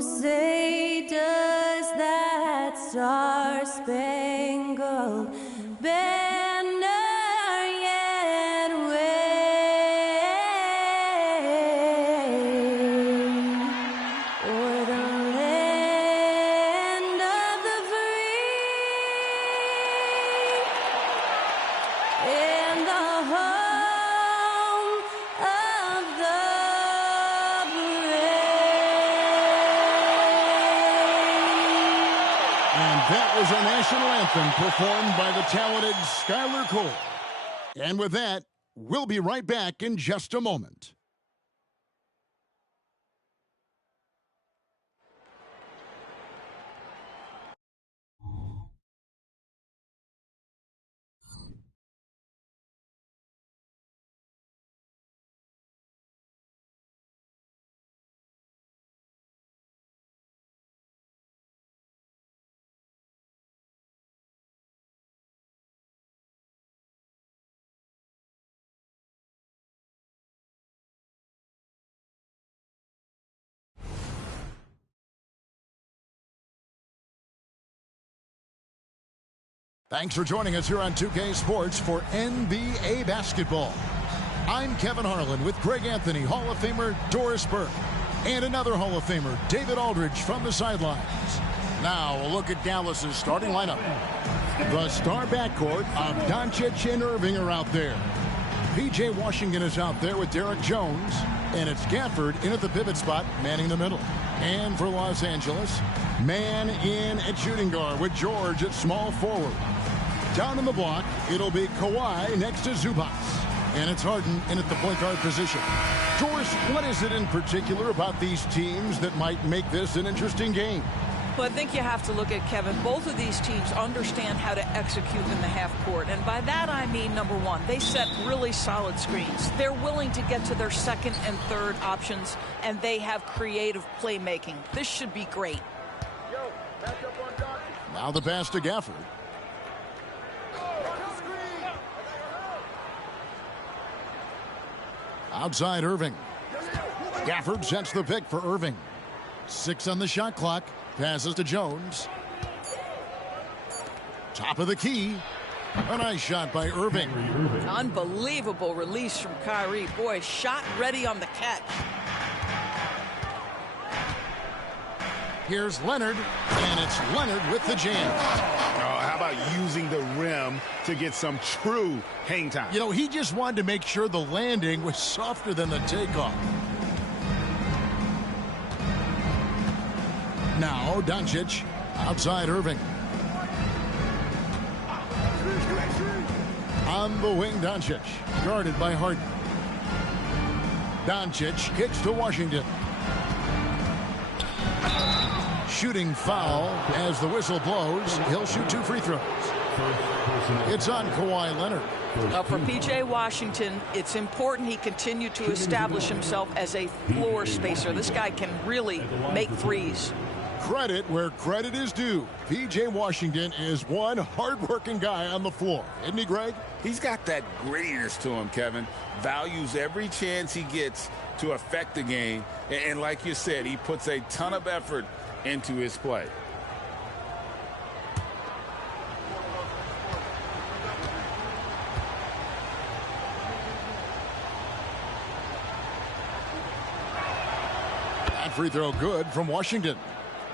say does that star-spangled banner yet wave o'er the land of the free and the home of the That was our national anthem performed by the talented Skylar Cole. And with that, we'll be right back in just a moment. Thanks for joining us here on 2K Sports for NBA basketball. I'm Kevin Harlan with Greg Anthony, Hall of Famer Doris Burke, and another Hall of Famer, David Aldridge, from the sidelines. Now, a look at Dallas's starting lineup. The star backcourt of Doncic and Irving are out there. P.J. Washington is out there with Derek Jones, and it's Gafford in at the pivot spot, manning the middle. And for Los Angeles, man in at shooting guard with George at small forward. Down in the block, it'll be Kawhi next to Zubac. And it's Harden in at the point guard position. Doris, what is it in particular about these teams that might make this an interesting game? Well, I think you have to look at, Kevin, both of these teams understand how to execute in the half court. And by that, I mean, number one, they set really solid screens. They're willing to get to their second and third options, and they have creative playmaking. This should be great. Now the pass to Gafford. Outside Irving. Gafford sets the pick for Irving. 6 on the shot clock. Passes to Jones. Top of the key. A nice shot by Irving. Unbelievable release from Kyrie. Boy, shot ready on the catch. Here's Leonard, and it's Leonard with the jam. How about using the rim to get some true hang time? You know, he just wanted to make sure the landing was softer than the takeoff. Now, Doncic, outside Irving. On the wing, Doncic, guarded by Harden. Doncic kicks to Washington. Shooting foul as the whistle blows. He'll shoot 2 free throws. It's on Kawhi Leonard. For P.J. Washington, it's important he continue to establish himself as a floor spacer. This guy can really make threes. Credit where credit is due. P.J. Washington is one hard-working guy on the floor. Isn't he, Greg? He's got that grittiness to him, Kevin. Values every chance he gets to affect the game. And like you said, he puts a ton of effort into his play. That free throw good from Washington.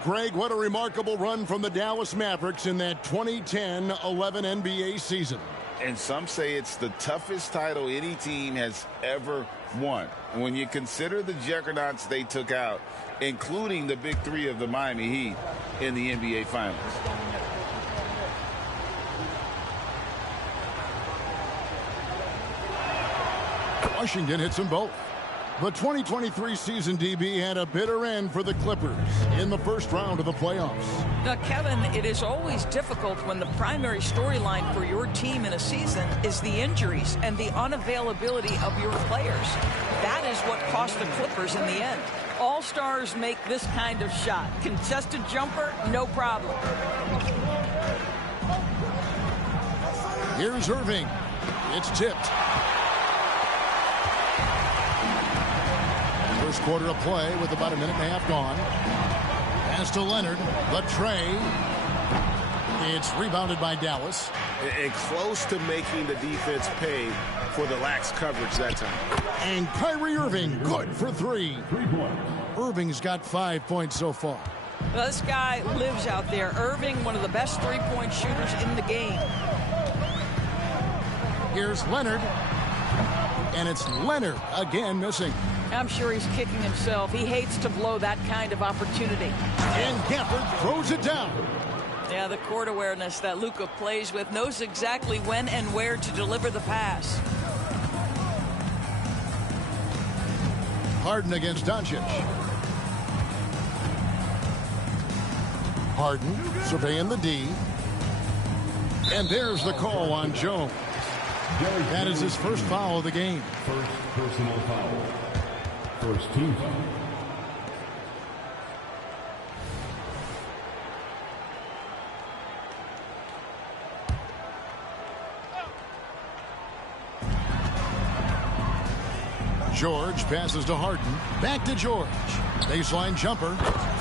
Greg, what a remarkable run from the Dallas Mavericks in that 2010-11 NBA season. And some say it's the toughest title any team has ever won. When you consider the juggernauts they took out, including the big three of the Miami Heat in the NBA Finals. Washington hits them both. The 2023 season, DB, had a bitter end for the Clippers in the first round of the playoffs. Now, Kevin, it is always difficult when the primary storyline for your team in a season is the injuries and the unavailability of your players. That is what cost the Clippers in the end. All-stars make this kind of shot. Contested jumper, no problem. Here's Irving. It's tipped. First quarter of play with about a minute and a half gone. Pass to Leonard. The tray. It's rebounded by Dallas. And close to making the defense pay for the lax coverage that time. And Kyrie Irving, good for 3. Irving's got 5 points so far. Well, this guy lives out there. Irving, one of the best three-point shooters in the game. Here's Leonard. And it's Leonard again missing. I'm sure he's kicking himself. He hates to blow that kind of opportunity. And Gafford throws it down. Yeah, the court awareness that Luka plays with, knows exactly when and where to deliver the pass. Harden against Doncic. Harden surveying the D. And there's the call on Jones. That is his first foul of the game. First personal foul. First team foul. George passes to Harden. Back to George. Baseline jumper.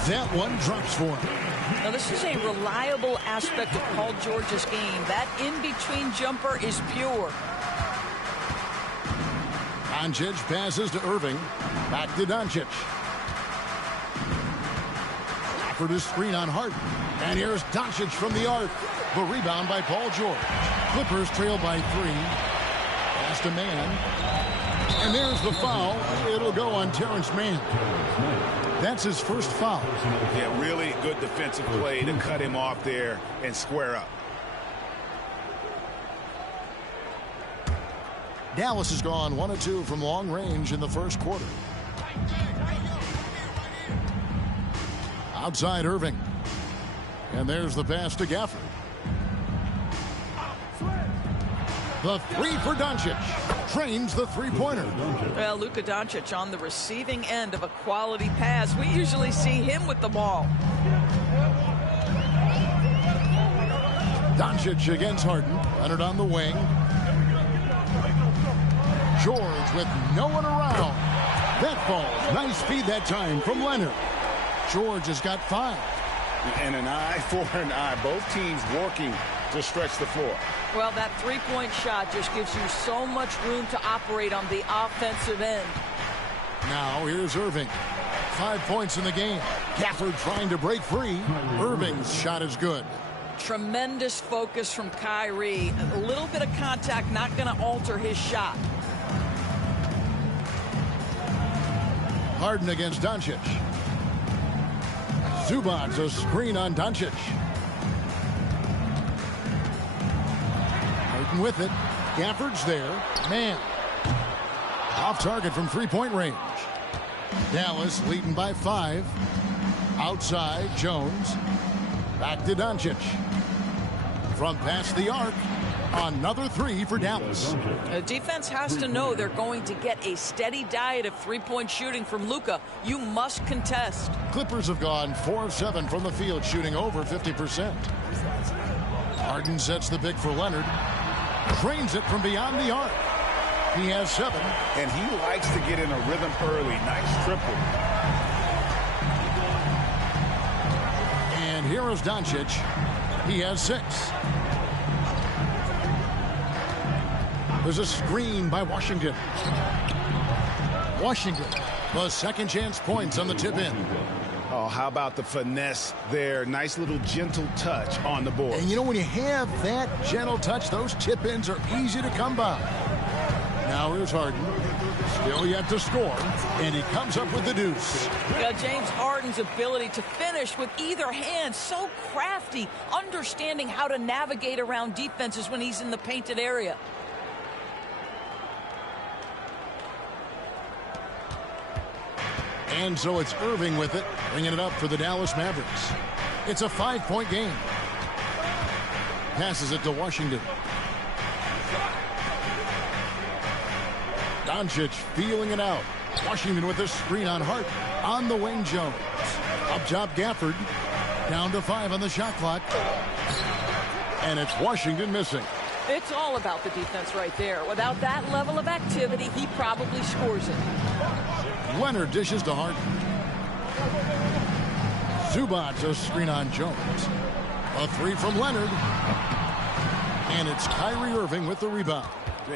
That one drops for him. Now, this is a reliable aspect of Paul George's game. That in-between jumper is pure. Doncic passes to Irving. Back to Doncic. For the screen on Harden. And here's Doncic from the arc. The rebound by Paul George. Clippers trail by 3. Pass to man. And there's the foul. It'll go on Terrence Mann. That's his first foul. Yeah, really good defensive play to cut him off there and square up. Dallas has gone 1 of 2 from long range in the first quarter. Outside Irving. And there's the pass to Gafford. The 3 for Doncic. Trains the three-pointer. Well, Luka Doncic on the receiving end of a quality pass. We usually see him with the ball. Doncic against Harden. Leonard on the wing. George with no one around. That falls. Nice feed that time from Leonard. George has got 5. And an eye for an eye. Both teams working to stretch the floor. Well, that three-point shot just gives you so much room to operate on the offensive end. Now here's Irving. 5 points in the game. Gafford trying to break free. Irving's shot is good. Tremendous focus from Kyrie. A little bit of contact not going to alter his shot. Harden against Doncic. Zubac's a screen on Doncic. Harden with it. Gafford's there. Man. Off target from three-point range. Dallas leading by 5. Outside, Jones. Back to Doncic. From past the arc. Another 3 for Dallas. The defense has to know they're going to get a steady diet of three-point shooting from Luka. You must contest. Clippers have gone 4 of 7 from the field, shooting over 50%. Harden sets the pick for Leonard. Trains it from beyond the arc. He has 7. And he likes to get in a rhythm early. Nice triple. And here is Doncic. He has 6. There's a screen by Washington. Washington, the second chance points on the tip in. Oh, how about the finesse there? Nice little gentle touch on the board. And you know, when you have that gentle touch, those tip ins are easy to come by. Now here's Harden. Still yet to score. And he comes up with the deuce. Yeah, James Harden's ability to finish with either hand, so crafty, understanding how to navigate around defenses when he's in the painted area. And so it's Irving with it, bringing it up for the Dallas Mavericks. It's a 5-point game. Passes it to Washington. Doncic feeling it out. Washington with a screen on Hart. On the wing, Jones. Up top, Gafford. Down to 5 on the shot clock. And it's Washington missing. It's all about the defense right there. Without that level of activity, he probably scores it. Leonard dishes to Harden. Zubats a screen on Jones. A three from Leonard. And it's Kyrie Irving with the rebound.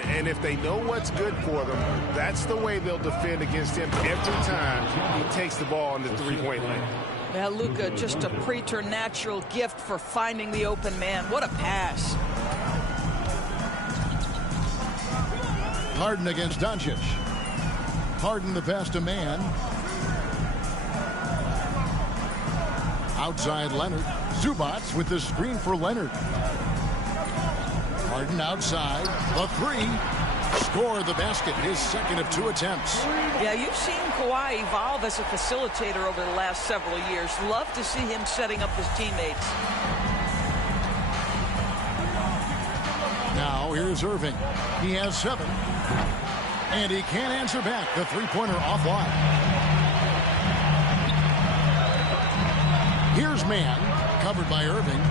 And if they know what's good for them, that's the way they'll defend against him every time he takes the ball in the three-point lane. Yeah, Luka, just a preternatural gift for finding the open man. What a pass. Harden against Doncic. Harden the pass to man. Outside Leonard. Zubats with the screen for Leonard. Harden outside. The three. Score the basket. His second of 2 attempts. Yeah, you've seen Kawhi evolve as a facilitator over the last several years. Love to see him setting up his teammates. Now here's Irving. He has 7. And he can't answer back. The three-pointer offline. Here's man. Covered by Irving.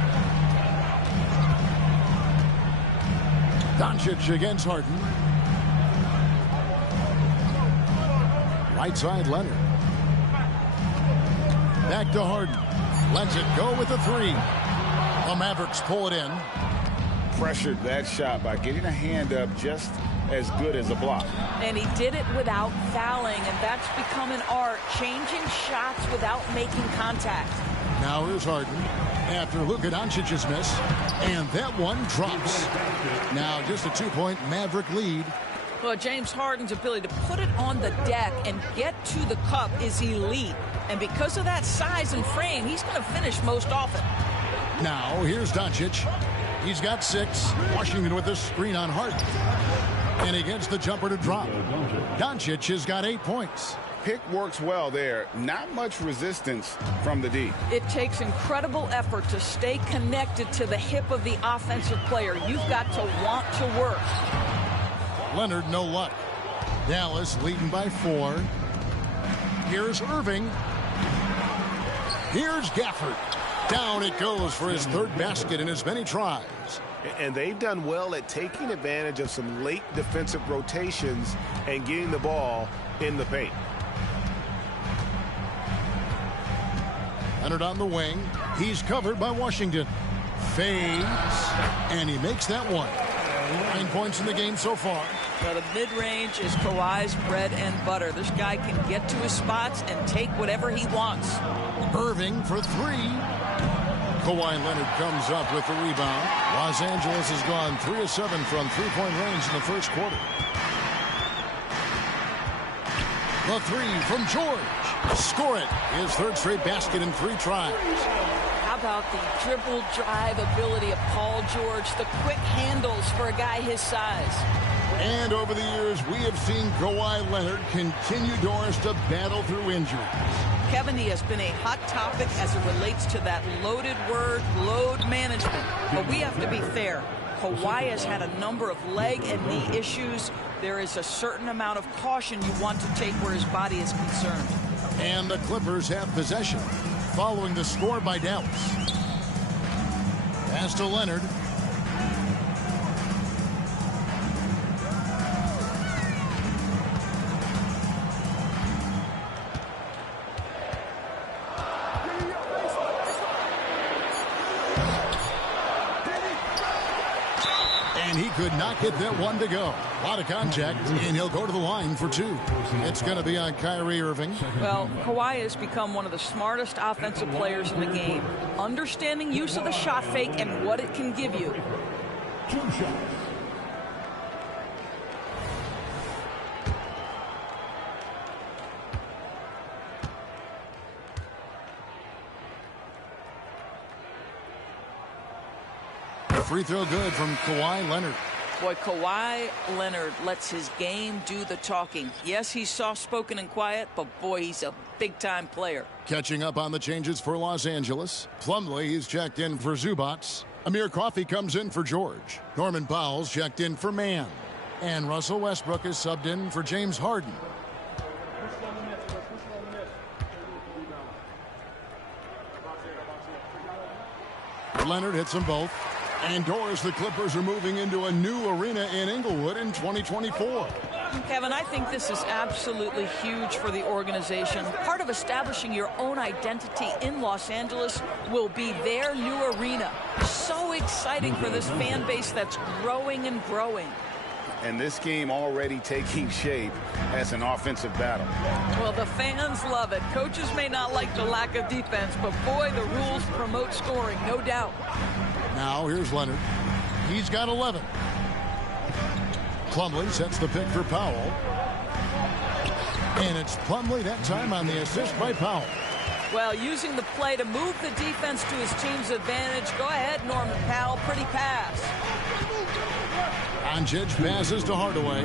Doncic against Harden. Right side Leonard. Back to Harden. Lets it go with the three. The Mavericks pull it in. Pressured that shot by getting a hand up just as good as a block. And he did it without fouling, and that's become an art, changing shots without making contact. Now here's Harden after Luka Doncic's miss, and that one drops. Now just a 2-point Maverick lead. Well, James Harden's ability to put it on the deck and get to the cup is elite. And because of that size and frame, he's going to finish most often. Now here's Doncic. He's got 6. Washington with the screen on Harden. And he gets the jumper to drop. Doncic has got 8 points. Pick works well there. Not much resistance from the D. It takes incredible effort to stay connected to the hip of the offensive player. You've got to want to work. Leonard, no luck. Dallas leading by 4. Here's Irving. Here's Gafford. Down it goes for his 3rd basket in as many tries. And they've done well at taking advantage of some late defensive rotations and getting the ball in the paint. Leonard on the wing. He's covered by Washington. Fades. And he makes that one. 9 points in the game so far. Now, the mid-range is Kawhi's bread and butter. This guy can get to his spots and take whatever he wants. Irving for 3. Kawhi Leonard comes up with the rebound. Los Angeles has gone 3 of 7 from three-point range in the first quarter. The 3 from George. Score it. His 3rd straight basket in 3 tries. How about the dribble drive ability of Paul George, the quick handles for a guy his size. And over the years, we have seen Kawhi Leonard continue, Doris, to battle through injuries. Kevin, he has been a hot topic as it relates to that loaded word, load management. But we have to be fair. Kawhi has had a number of leg and knee issues. There is a certain amount of caution you want to take where his body is concerned. And the Clippers have possession following the score by Dallas. Pass to Leonard. And he could not get that one to go. A lot of contact, and he'll go to the line for 2. It's going to be on Kyrie Irving. Well, Kawhi has become one of the smartest offensive players in the game. Understanding use of the shot fake and what it can give you. 2 shots. Free throw good from Kawhi Leonard. Boy, Kawhi Leonard lets his game do the talking. Yes, he's soft-spoken and quiet, but boy, he's a big-time player. Catching up on the changes for Los Angeles. Plumlee is checked in for Zubats. Amir Coffey comes in for George. Norman Powell's checked in for Mann. And Russell Westbrook is subbed in for James Harden. Leonard hits them both. And Doris, the Clippers are moving into a new arena in Inglewood in 2024. Kevin, I think this is absolutely huge for the organization. Part of establishing your own identity in Los Angeles will be their new arena. So exciting for this fan base that's growing and growing. And this game already taking shape as an offensive battle. Well, the fans love it. Coaches may not like the lack of defense, but boy, the rules promote scoring, no doubt. Now here's Leonard. He's got 11. Plumlee sets the pick for Powell. And it's Plumlee that time on the assist by Powell. Well, using the play to move the defense to his team's advantage. Go ahead, Norman Powell. Pretty pass. Doncic passes to Hardaway.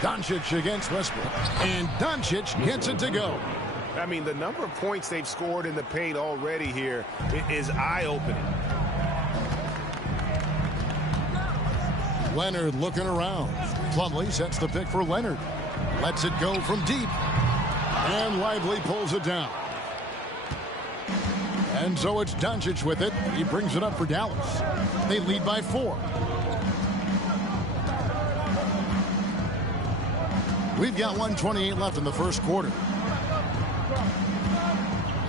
Doncic against Westbrook. And Doncic gets it to go. I mean, the number of points they've scored in the paint already here is eye-opening. Leonard looking around. Plumlee sets the pick for Leonard. Lets it go from deep. And Lively pulls it down. And so it's Doncic with it. He brings it up for Dallas. They lead by 4. We've got 1:28 left in the first quarter.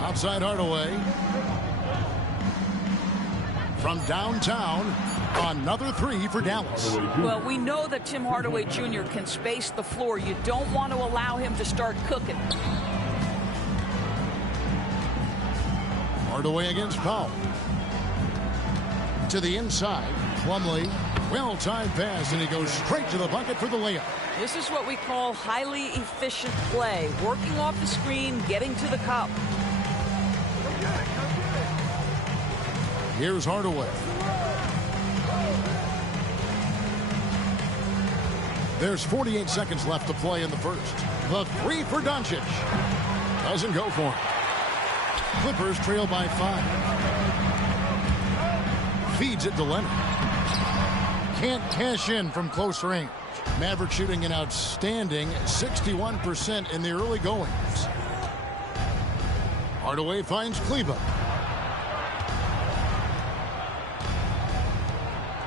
Outside Hardaway. From downtown, another 3 for Dallas. Well, we know that Tim Hardaway Jr. can space the floor. You don't want to allow him to start cooking. Hardaway against Powell. To the inside. Plumlee. Well-timed pass, and he goes straight to the bucket for the layup. This is what we call highly efficient play. Working off the screen, getting to the cup. Here's Hardaway. There's 48 seconds left to play in the first. The 3 for Doncic. Doesn't go for him. Clippers trail by 5. Feeds it to Leonard. Can't cash in from close range. Maverick shooting an outstanding 61% in the early goings. Hardaway finds Kleber.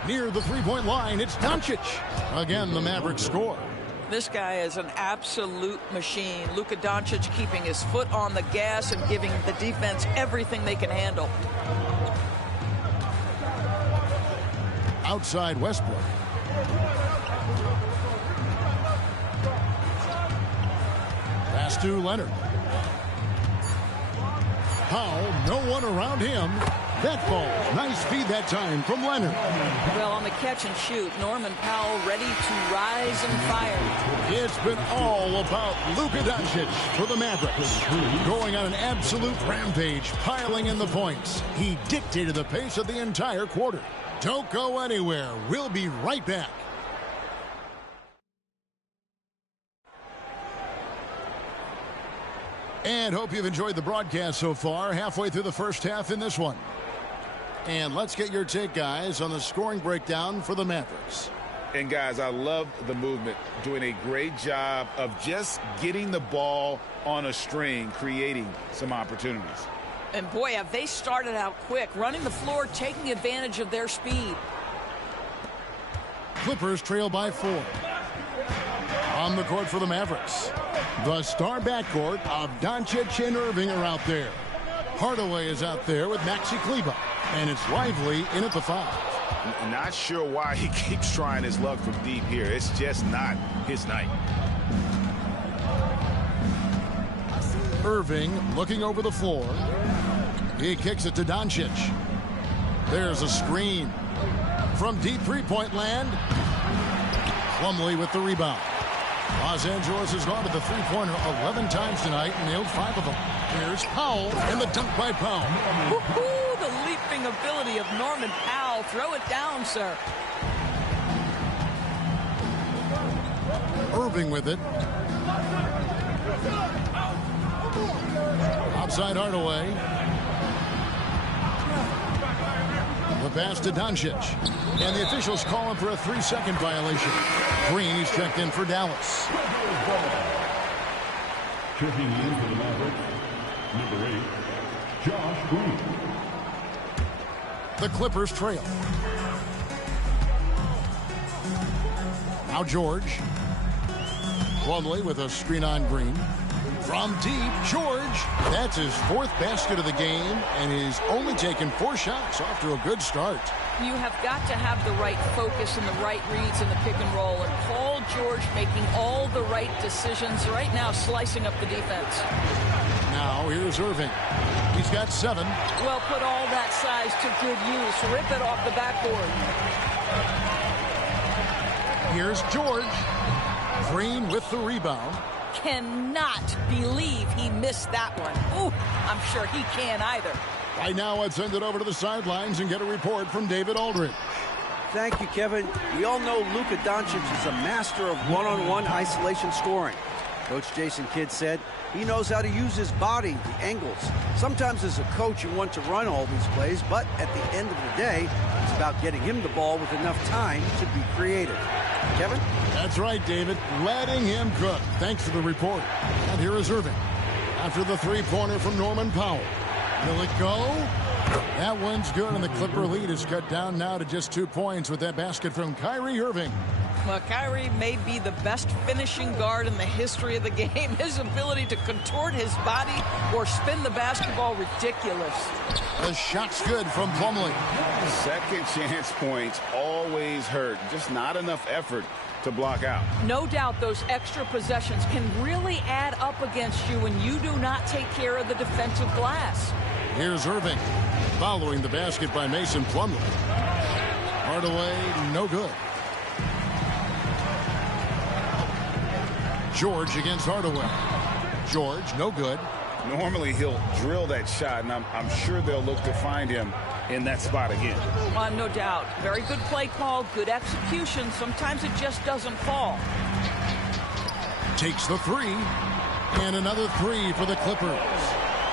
Near the three-point line, it's Doncic. Again, the Mavericks score. This guy is an absolute machine. Luka Doncic keeping his foot on the gas and giving the defense everything they can handle. Outside Westbrook. Pass to Leonard. Powell, no one around him. That ball, nice feed that time from Leonard. Well, on the catch and shoot, Norman Powell ready to rise and fire. It's been all about Luka Doncic for the Mavericks. Going on an absolute rampage, piling in the points. He dictated the pace of the entire quarter. Don't go anywhere. We'll be right back. And hope you've enjoyed the broadcast so far. Halfway through the first half in this one. And let's get your take, guys, on the scoring breakdown for the Mavericks. And, guys, I love the movement. Doing a great job of just getting the ball on a string, creating some opportunities. And, boy, have they started out quick. Running the floor, taking advantage of their speed. Clippers trail by 4. On the court for the Mavericks. The star backcourt of Doncic and Irving are out there. Hardaway is out there with Maxi Kleber. And it's Lively in at the 5. Not sure why he keeps trying his luck from deep here. It's just not his night. Irving looking over the floor. He kicks it to Doncic. There's a screen. From deep three-point land. Plumlee with the rebound. Los Angeles has gone to the three-pointer 11 times tonight and nailed 5 of them. Here's Powell and the dunk by Powell. Woo-hoo, the leaping ability of Norman Powell. Throw it down, sir. Irving with it. Outside Hardaway. The pass to Doncic. And the officials calling for a 3-second violation. Green is checked in for Dallas. Checking in for the Mavericks, number 8, Josh Green. The Clippers trail. Now George. Plumlee with a screen on Green. From deep, George. That's his 4th basket of the game, and he's only taken 4 shots. Off to a good start. You have got to have the right focus and the right reads in the pick and roll. And Paul George making all the right decisions right now, slicing up the defense. Now here's Irving. He's got 7. Well, put all that size to good use. Rip it off the backboard. Here's George. Green with the rebound. Cannot believe he missed that one. Ooh, I'm sure he can't either. Right now, let's send it over to the sidelines and get a report from David Aldridge. Thank you, Kevin. We all know Luka Doncic is a master of one-on-one isolation scoring. Coach Jason Kidd said he knows how to use his body, the angles. Sometimes as a coach, you want to run all these plays, but at the end of the day, it's about getting him the ball with enough time to be creative. Kevin? That's right, David. Letting him cook. Thanks for the report. And here is Irving. After the three-pointer from Norman Powell. Will it go? That one's good, and the Clipper lead is cut down now to just 2 points with that basket from Kyrie Irving. Well, Kyrie may be the best finishing guard in the history of the game. His ability to contort his body or spin the basketball, ridiculous. The shot's good from Plumlee. Second chance points always hurt. Just not enough effort to block out. No doubt those extra possessions can really add up against you when you do not take care of the defensive glass. Here's Irving. Following the basket by Mason Plumlee. Hardaway, no good. George against Hardaway. George, no good. Normally he'll drill that shot, and I'm sure they'll look to find him in that spot again. No doubt. Very good play call, good execution. Sometimes it just doesn't fall. Takes the 3. And another 3 for the Clippers.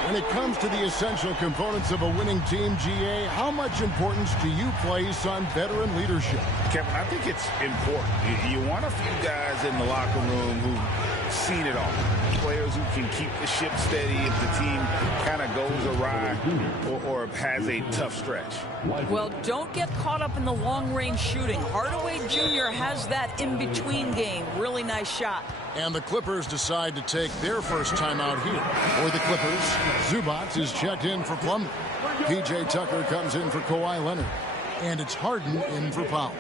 When it comes to the essential components of a winning team, GA, how much importance do you place on veteran leadership? Kevin, I think it's important. You want a few guys in the locker room who've seen it all. Players who can keep the ship steady if the team kind of goes awry or has a tough stretch. Well, don't get caught up in the long-range shooting. Hardaway Jr. has that in-between game. Really nice shot. And the Clippers decide to take their first time out here. For the Clippers, Zubac is checked in for Plumlee. P.J. Tucker comes in for Kawhi Leonard. And it's Harden in for Powell.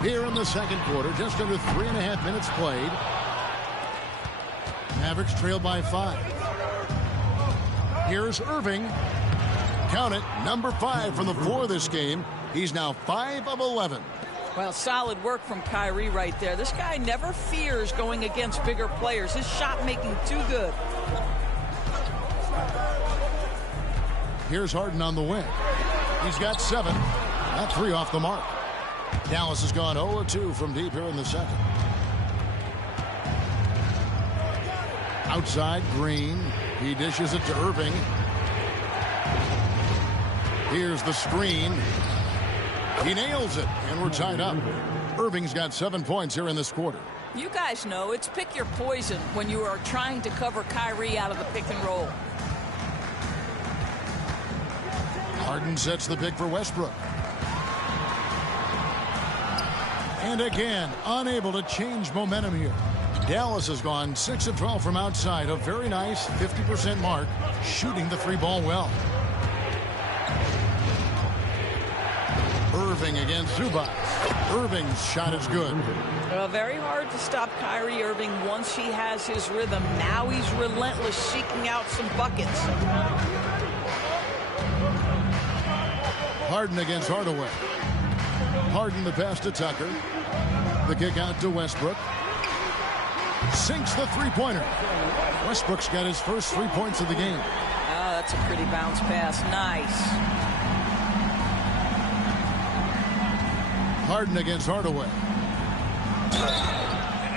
Here in the second quarter, just under 3.5 minutes played. Mavericks trail by 5. Here's Irving. Count it, number 5 from the floor this game. He's now 5 of 11. Well, solid work from Kyrie right there. This guy never fears going against bigger players. His shot making too good. Here's Harden on the wing. He's got 7. That 3 off the mark. Dallas has gone 0-2 from deep here in the second. Outside, Green. He dishes it to Irving. Here's the screen. He nails it, and we're tied up. Irving's got 7 points here in this quarter. You guys know it's pick your poison when you are trying to cover Kyrie out of the pick and roll. Harden sets the pick for Westbrook. And again, unable to change momentum here. Dallas has gone 6 of 12 from outside. A very nice 50% mark, shooting the 3-ball well. Irving against Zubac. Irving's shot is good. Very hard to stop Kyrie Irving once he has his rhythm. Now he's relentless, seeking out some buckets. Harden against Hardaway. Harden the pass to Tucker. The kick out to Westbrook. Sinks the three-pointer. Westbrook's got his first 3 points of the game. Oh, that's a pretty bounce pass. Nice. Harden against Hardaway.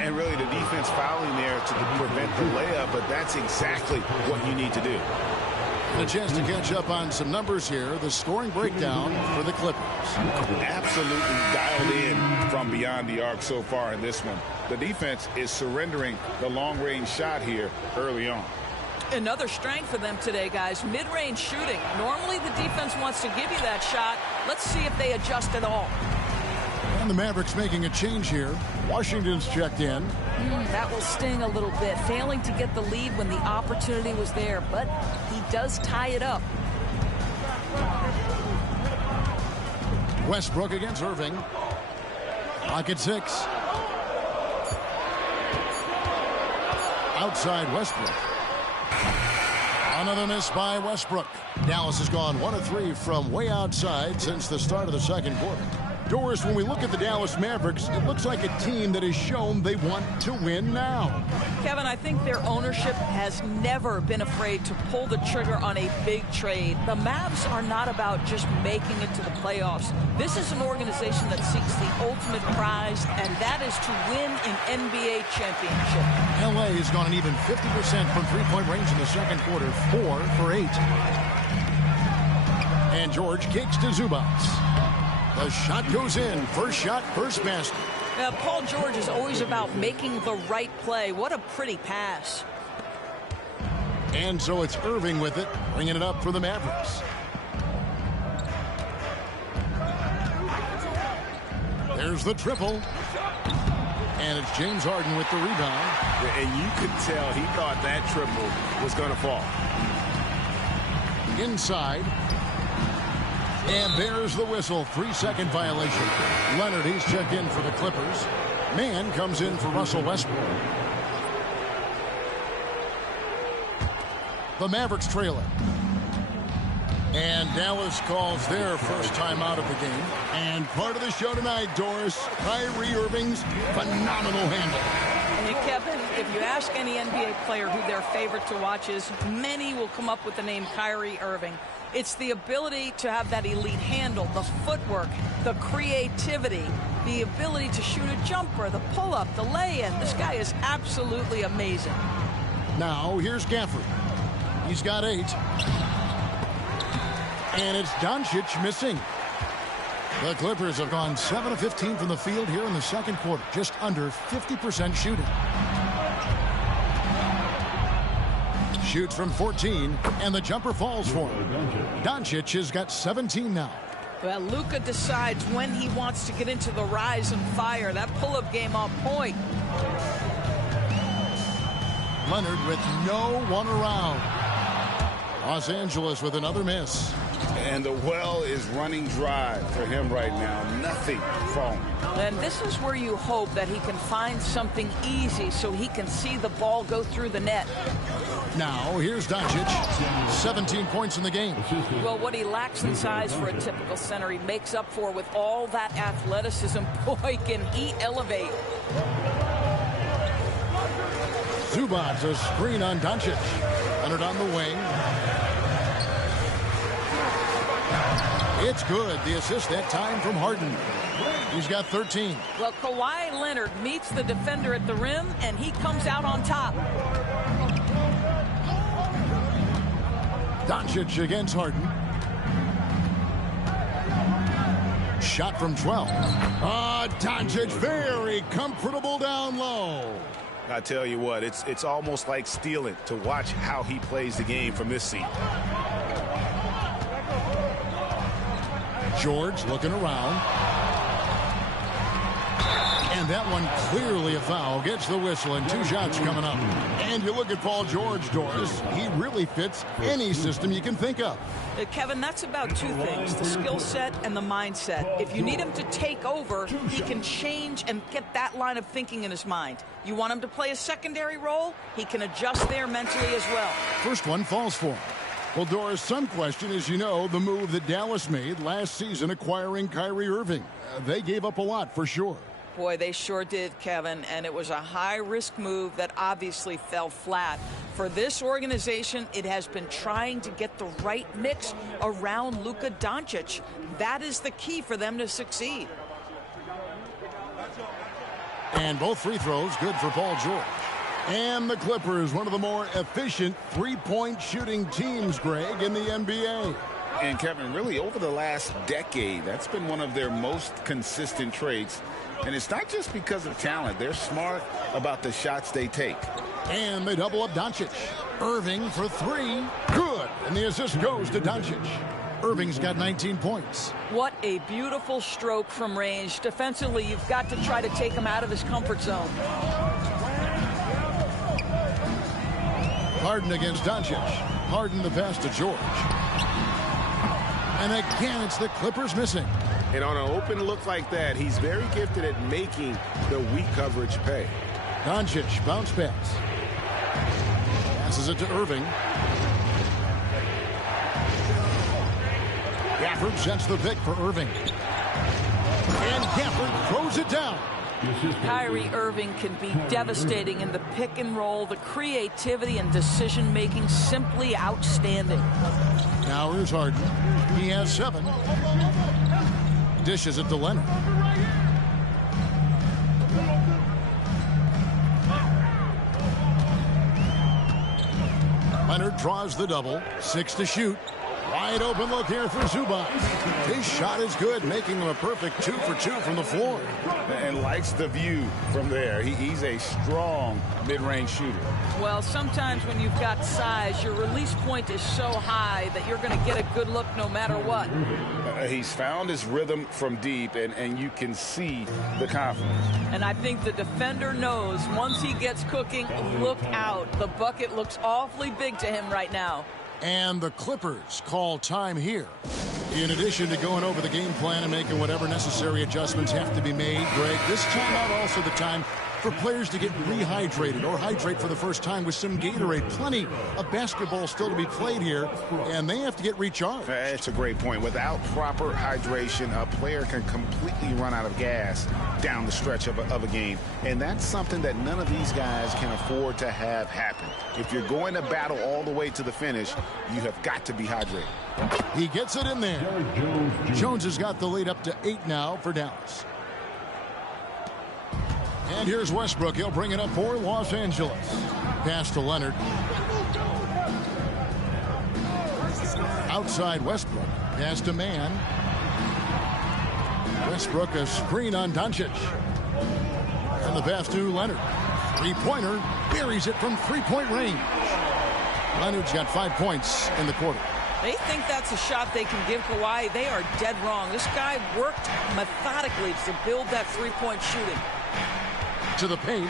And really the defense fouling there to prevent the layup, but that's exactly what you need to do. And a chance to catch up on some numbers here. The scoring breakdown for the Clippers. Absolutely dialed in from beyond the arc so far in this one. The defense is surrendering the long-range shot here early on. Another strength for them today, guys. Mid-range shooting. Normally the defense wants to give you that shot. Let's see if they adjust at all. And the Mavericks making a change here. Washington's checked in. That will sting a little bit. Failing to get the lead when the opportunity was there, but he does tie it up. Westbrook against Irving. Clock at 6. Outside Westbrook. Another miss by Westbrook. Dallas has gone 1 of 3 from way outside since the start of the second quarter. Doris, when we look at the Dallas Mavericks, it looks like a team that has shown they want to win now. Kevin, I think their ownership has never been afraid to pull the trigger on a big trade. The Mavs are not about just making it to the playoffs. This is an organization that seeks the ultimate prize, and that is to win an NBA championship. LA has gone an even 50% from three-point range in the second quarter, 4 for 8. And George kicks to Zubats. The shot goes in. First shot, first basket. Now, Paul George is always about making the right play. What a pretty pass. And so it's Irving with it, bringing it up for the Mavericks. There's the triple. And it's James Harden with the rebound. And you could tell he thought that triple was going to fall. Inside. And there's the whistle. 3-second violation. Leonard, he's checked in for the Clippers. Mann comes in for Russell Westbrook. The Mavericks trail it. And Dallas calls their first time out of the game. And part of the show tonight, Doris, Kyrie Irving's phenomenal handle. And Kevin, if you ask any NBA player who their favorite to watch is, many will come up with the name Kyrie Irving. It's the ability to have that elite handle, the footwork, the creativity, the ability to shoot a jumper, the pull-up, the lay-in. This guy is absolutely amazing. Now, here's Gafford. He's got 8. And it's Doncic missing. The Clippers have gone 7 of 15 from the field here in the second quarter, just under 50% shooting. Shoots from 14, and the jumper falls for him. Doncic has got 17 now. Well, Luka decides when he wants to get into the rise and fire. That pull-up game on point. Leonard with no one around. Los Angeles with another miss. And the well is running dry for him right now. Nothing falling. And this is where you hope that he can find something easy so he can see the ball go through the net. Now, here's Doncic. 17 points in the game. Well, what he lacks in size for a typical center, he makes up for with all that athleticism. Boy, can he elevate. Zubats, a screen on Doncic. Leonard on the wing. It's good. The assist that time from Harden. He's got 13. Well, Kawhi Leonard meets the defender at the rim, and he comes out on top. Doncic against Harden. Shot from 12. Doncic very comfortable down low. I tell you what, it's almost like stealing to watch how he plays the game from this seat. George looking around. And that one clearly a foul. Gets the whistle and 2 shots coming up. And you look at Paul George, Doris. He really fits any system you can think of. Kevin, that's about 2 things, the skill set and the mindset. If you need him to take over, he can change and get that line of thinking in his mind. You want him to play a secondary role, he can adjust there mentally as well. First one falls for him. Well, Doris, some question, as you know, the move that Dallas made last season acquiring Kyrie Irving. They gave up a lot for sure. Boy, they sure did, Kevin, and it was a high-risk move that obviously fell flat. For this organization, it has been trying to get the right mix around Luka Doncic. That is the key for them to succeed. And both free throws good for Paul George. And the Clippers, one of the more efficient three-point shooting teams, Greg, in the NBA. And Kevin, really over the last decade, that's been one of their most consistent traits. And it's not just because of talent. They're smart about the shots they take. And they double up Doncic. Irving for 3. Good. And the assist goes to Doncic. Irving's got 19 points. What a beautiful stroke from range. Defensively, you've got to try to take him out of his comfort zone. Harden against Doncic. Harden the pass to George. And again, it's the Clippers missing. And on an open look like that, he's very gifted at making the weak coverage pay. Doncic, bounce pass. Passes it to Irving. Gafford sets the pick for Irving. And Gafford throws it down. Kyrie Irving can be devastating in the pick and roll. The creativity and decision making simply outstanding. Now here's Harden. He has 7. Dishes it to Leonard. Leonard draws the double. 6 to shoot. Wide open look here for Zubac. His shot is good, making him a perfect 2 for 2 from the floor. And likes the view from there. He's a strong mid-range shooter. Well, sometimes when you've got size, your release point is so high that you're going to get a good look no matter what. He's found his rhythm from deep, and you can see the confidence. And I think the defender knows once he gets cooking, look out. The bucket looks awfully big to him right now. And the Clippers call time here. In addition to going over the game plan and making whatever necessary adjustments have to be made, Greg, this timeout also the time for players to get rehydrated or hydrate for the first time with some Gatorade. Plenty of basketball still to be played here, and they have to get recharged. That's a great point. Without proper hydration, a player can completely run out of gas down the stretch of a game. And that's something that none of these guys can afford to have happen. If you're going to battle all the way to the finish, you have got to be hydrated. He gets it in there. Jones has got the lead up to 8 now for Dallas. And here's Westbrook. He'll bring it up for Los Angeles. Pass to Leonard. Outside Westbrook. Pass to Mann. Westbrook a screen on Doncic. And the pass to Leonard. Three-pointer. Buries it from three-point range. Leonard's got 5 points in the quarter. They think that's a shot they can give Kawhi. They are dead wrong. This guy worked methodically to build that three-point shooting. To the paint,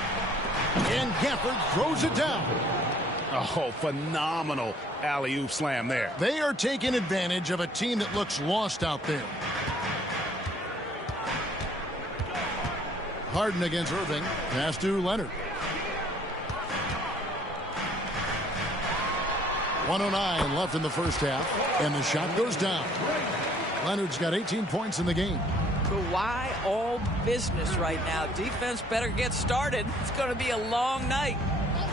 and Gafford throws it down. Oh, phenomenal alley-oop slam there. They are taking advantage of a team that looks lost out there. Harden against Irving. Pass to Leonard. 1:09 left in the first half, and the shot goes down. Leonard's got 18 points in the game. Kawhi all business right now. Defense better get started. It's going to be a long night.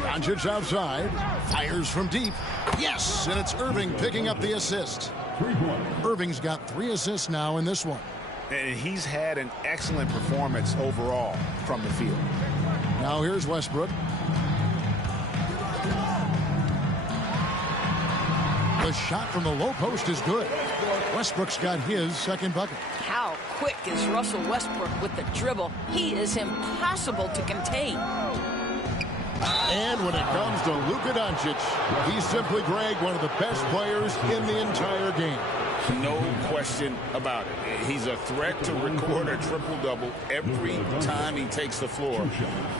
Doncic outside. Fires from deep. Yes, and it's Irving picking up the assist. Irving's got 3 assists now in this one. And he's had an excellent performance overall from the field. Now here's Westbrook. The shot from the low post is good. Westbrook's got his second bucket. How quick is Russell Westbrook with the dribble? He is impossible to contain. And when it comes to Luka Doncic, he's simply, Greg, one of the best players in the entire game. No question about it. He's a threat to record a triple-double every time he takes the floor.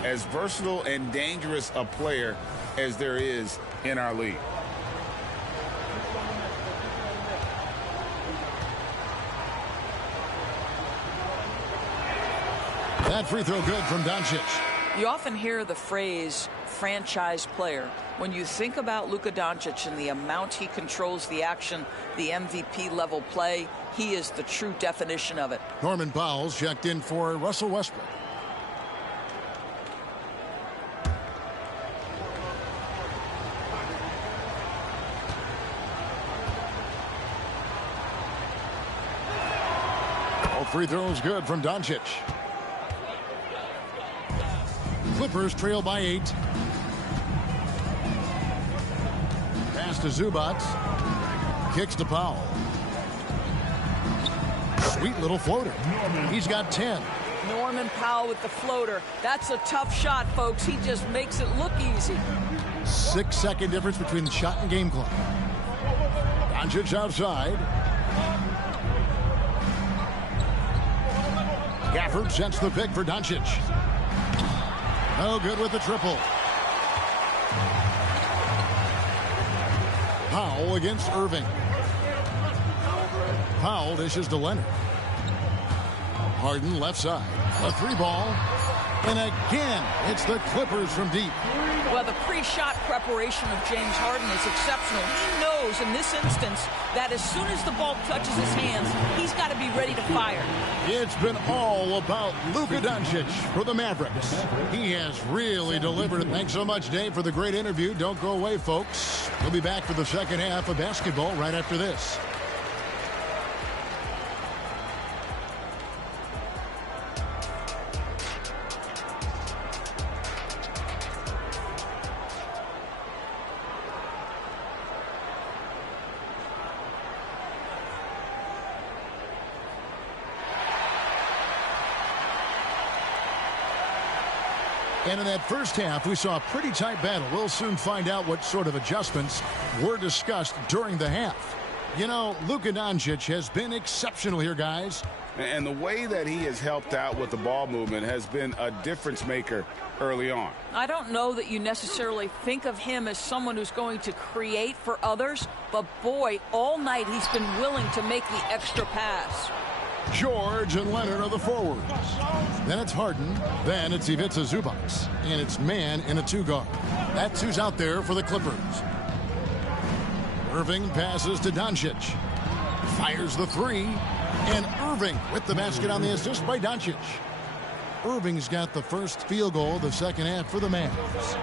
As versatile and dangerous a player as there is in our league. That free throw good from Doncic. You often hear the phrase franchise player. When you think about Luka Doncic and the amount he controls the action, the MVP level play, he is the true definition of it. Norman Powell's checked in for Russell Westbrook. All free throws good from Doncic. Clippers trail by 8. Pass to Zubac. Kicks to Powell. Sweet little floater. He's got 10. Norman Powell with the floater. That's a tough shot, folks. He just makes it look easy. 6-second difference between the shot and game clock. Doncic outside. Gafford sets the pick for Doncic. No good with the triple. Powell against Irving. Powell dishes to Leonard. Harden left side. A three ball. And again, it's the Clippers from deep. Well, the pre-shot preparation of James Harden is exceptional. He knows in this instance that as soon as the ball touches his hands, he's got to be ready to fire. It's been all about Luka Doncic for the Mavericks. He has really delivered. Thanks so much, Dave, for the great interview. Don't go away, folks. We'll be back for the second half of basketball right after this. And in that first half, we saw a pretty tight battle. We'll soon find out what sort of adjustments were discussed during the half. You know, Luka Doncic has been exceptional here, guys. And the way that he has helped out with the ball movement has been a difference maker early on. I don't know that you necessarily think of him as someone who's going to create for others, but boy, all night he's been willing to make the extra pass. George and Leonard are the forwards. Then it's Harden. Then it's Ivica Zubac. And it's man in a two-guard. That's who's out there for the Clippers. Irving passes to Doncic. Fires the three. And Irving with the basket on the assist by Doncic. Irving's got the first field goal of the second half for the Mavs.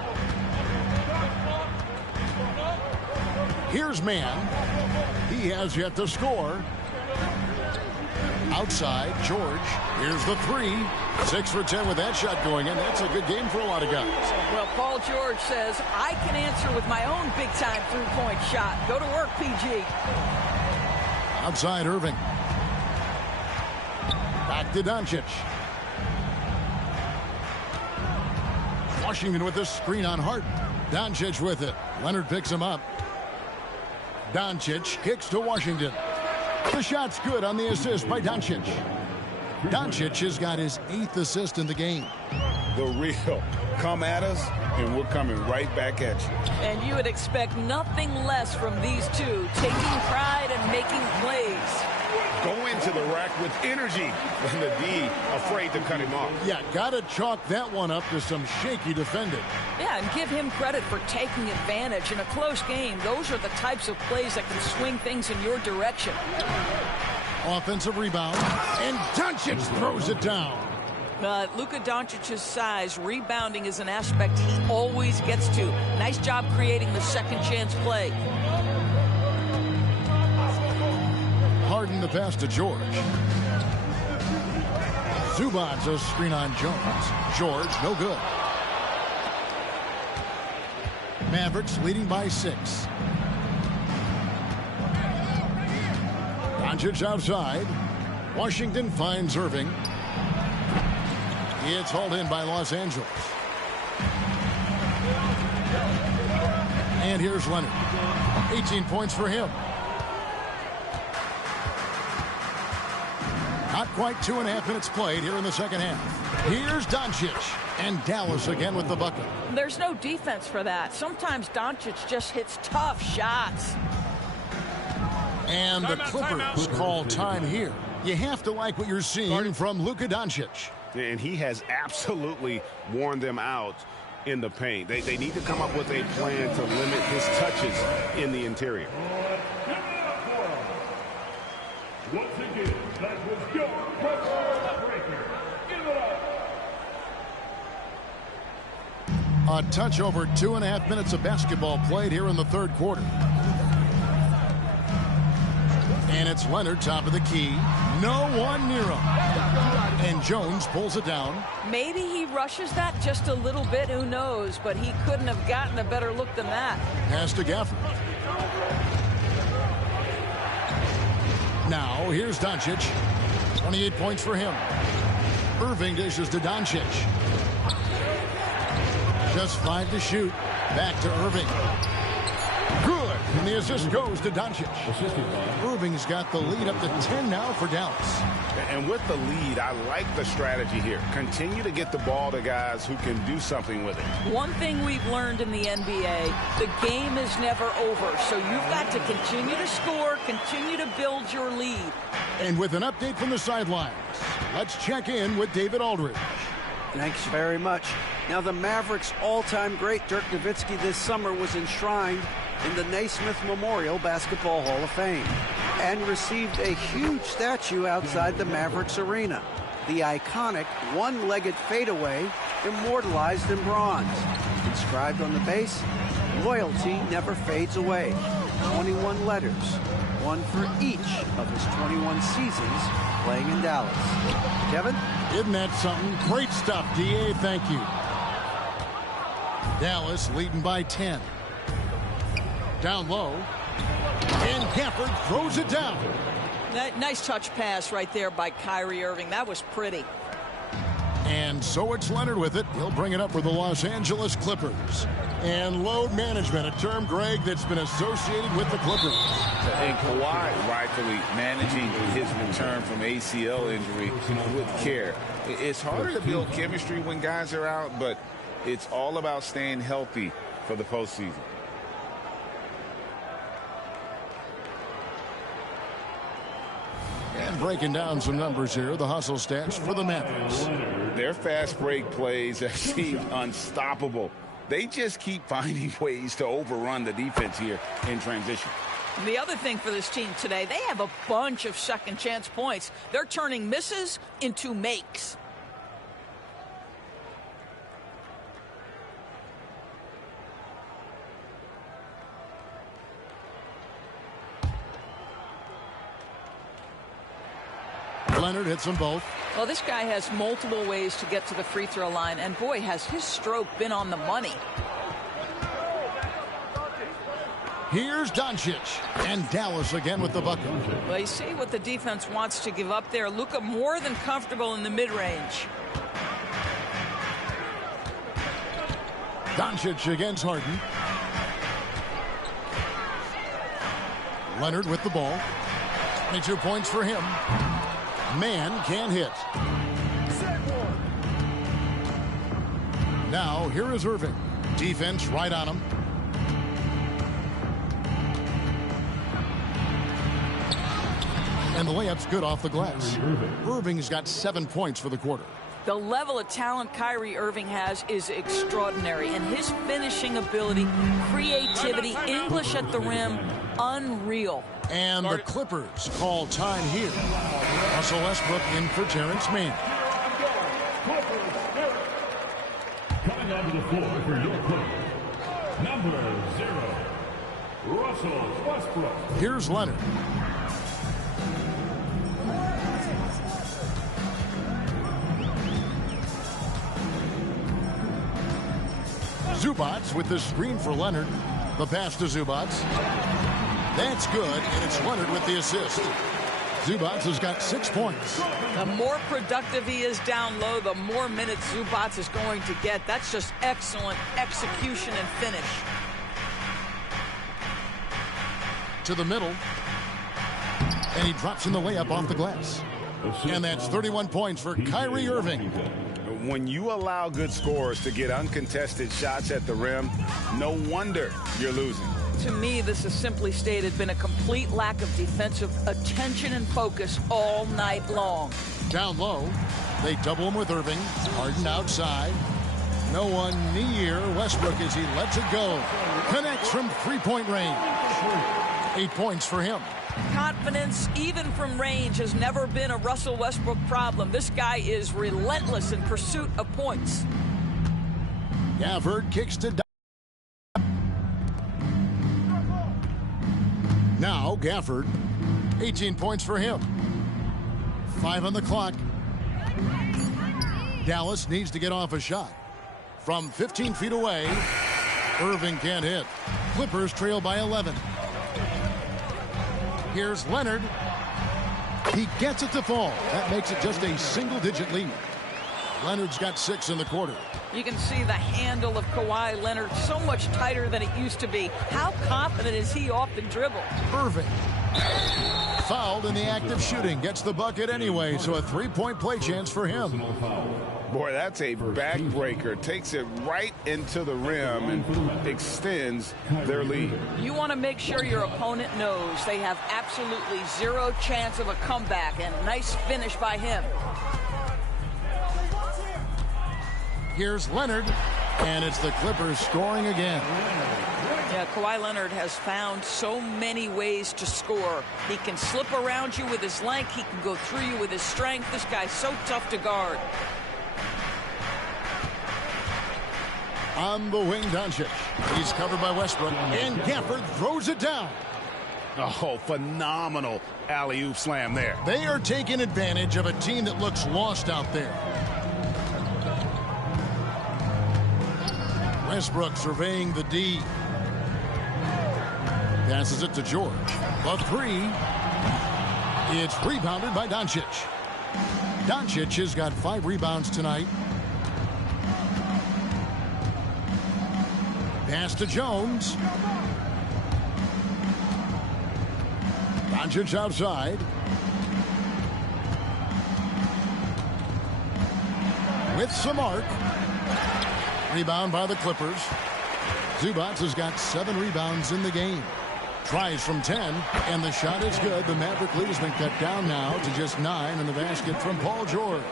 Here's man. He has yet to score. Outside, George. Here's the three. 6 for 10 with that shot going in. That's a good game for a lot of guys. Well, Paul George says, I can answer with my own big-time three-point shot. Go to work, PG. Outside, Irving. Back to Doncic. Washington with the screen on Harden. Doncic with it. Leonard picks him up. Doncic kicks to Washington. The shot's good on the assist by Doncic. Doncic has got his 8th assist in the game. The real come at us, and we're coming right back at you. And you would expect nothing less from these two, taking pride and making plays. Go into the rack with energy, and the D afraid to cut him off. Yeah, gotta chalk that one up to some shaky defending. Yeah, and give him credit for taking advantage in a close game. Those are the types of plays that can swing things in your direction. Offensive rebound, and Doncic throws it down. Luka Doncic's size, rebounding is an aspect he always gets to. Nice job creating the second chance play. Harden the pass to George. Zubac a screen on Jones. George, no good. Mavericks leading by 6. Doncic outside. Washington finds Irving. It's hauled in by Los Angeles. And here's Leonard. 18 points for him. Not quite 2.5 minutes played here in the second half. Here's Doncic. And Dallas again with the bucket. There's no defense for that. Sometimes Doncic just hits tough shots. And the Clippers call time here. You have to like what you're seeing from Luka Doncic. And he has absolutely worn them out in the paint. They need to come up with a plan to limit his touches in the interior. Once again, that was your record breaker. Give it up. A touch over 2.5 minutes of basketball played here in the third quarter. And it's Leonard, top of the key. No one near him. And Jones pulls it down. Maybe he rushes that just a little bit, who knows, but he couldn't have gotten a better look than that. Pass to Gafford. Now, here's Doncic. 28 points for him. Irving dishes to Doncic. Just 5 to shoot. Back to Irving. Good. And the assist goes to Doncic. Irving's got the lead up to 10 now for Dallas. And with the lead, I like the strategy here. Continue to get the ball to guys who can do something with it. One thing we've learned in the NBA, the game is never over. So you've got to continue to score, continue to build your lead. And with an update from the sidelines, let's check in with David Aldridge. Thanks very much. Now, the Mavericks' all-time great Dirk Nowitzki this summer was enshrined in the Naismith Memorial Basketball Hall of Fame and received a huge statue outside the Mavericks arena. The iconic one-legged fadeaway immortalized in bronze. Inscribed on the base, loyalty never fades away. 21 letters, one for each of his 21 seasons playing in Dallas. Kevin? Isn't that something? Great stuff, D.A. Thank you. Dallas leading by 10. Down low. And Gafford throws it down. Nice touch pass right there by Kyrie Irving. That was pretty. And so it's Leonard with it. He'll bring it up for the Los Angeles Clippers. And load management, a term, Greg, that's been associated with the Clippers. And Kawhi rightfully managing his return from ACL injury with care. It's harder to build chemistry when guys are out, but it's all about staying healthy for the postseason. And breaking down some numbers here, the hustle stats for the Mavericks. Their fast break plays have seemed unstoppable. They just keep finding ways to overrun the defense here in transition. The other thing for this team today, they have a bunch of second chance points. They're turning misses into makes. Leonard hits them both. Well, this guy has multiple ways to get to the free throw line, and boy, has his stroke been on the money. Here's Doncic, and Dallas again with the bucket. Well, you see what the defense wants to give up there. Luka more than comfortable in the mid-range. Doncic against Harden. Leonard with the ball. 22 points for him. Man can't hit. Now, here is Irving. Defense right on him. And the layup's good off the glass. Irving's got 7 points for the quarter. The level of talent Kyrie Irving has is extraordinary, and his finishing ability, creativity, English at the rim, unreal. And the Clippers call time here. Russell Westbrook in for Terrence Mann. Coming onto the floor for your Clippers, number 0, Russell Westbrook. Here's Leonard. Zubats with the screen for Leonard. The pass to Zubats. That's good, and it's Leonard with the assist. Zubats has got 6 points. The more productive he is down low, the more minutes Zubats is going to get. That's just excellent execution and finish. To the middle. And he drops in the layup off the glass. And that's 31 points for Kyrie Irving. When you allow good scorers to get uncontested shots at the rim, no wonder you're losing. To me, this is simply stated been a complete lack of defensive attention and focus all night long. Down low, they double him with Irving. Harden outside. No one near Westbrook as he lets it go. Connects from three-point range. 8 points for him. Confidence, even from range, has never been a Russell Westbrook problem. This guy is relentless in pursuit of points. Gafford kicks to now Gafford, 18 points for him. 5 on the clock. Dallas needs to get off a shot. From 15 feet away, Irving can't hit. Clippers trail by 11. Here's Leonard. He gets it to fall. That makes it just a single-digit lead. Leonard's got 6 in the quarter. You can see the handle of Kawhi Leonard so much tighter than it used to be. How confident is he off the dribble? Irving fouled in the act of shooting. Gets the bucket anyway, so a three-point play chance for him. Boy, that's a backbreaker. Takes it right into the rim and extends their lead. You want to make sure your opponent knows they have absolutely zero chance of a comeback, and nice finish by him. Here's Leonard, and it's the Clippers scoring again. Yeah, Kawhi Leonard has found so many ways to score. He can slip around you with his length. He can go through you with his strength. This guy's so tough to guard. On the wing, Doncic. He's covered by Westbrook, and Gafford throws it down. Oh, phenomenal alley-oop slam there. They are taking advantage of a team that looks lost out there. Westbrook surveying the D. Passes it to George. The three. It's rebounded by Doncic. Doncic has got 5 rebounds tonight. Pass to Jones. Doncic outside. With some arc. Rebound by the Clippers. Zubac has got 7 rebounds in the game. Tries from 10, and the shot is good. The Maverick lead has been cut down now to just 9 in the basket from Paul George.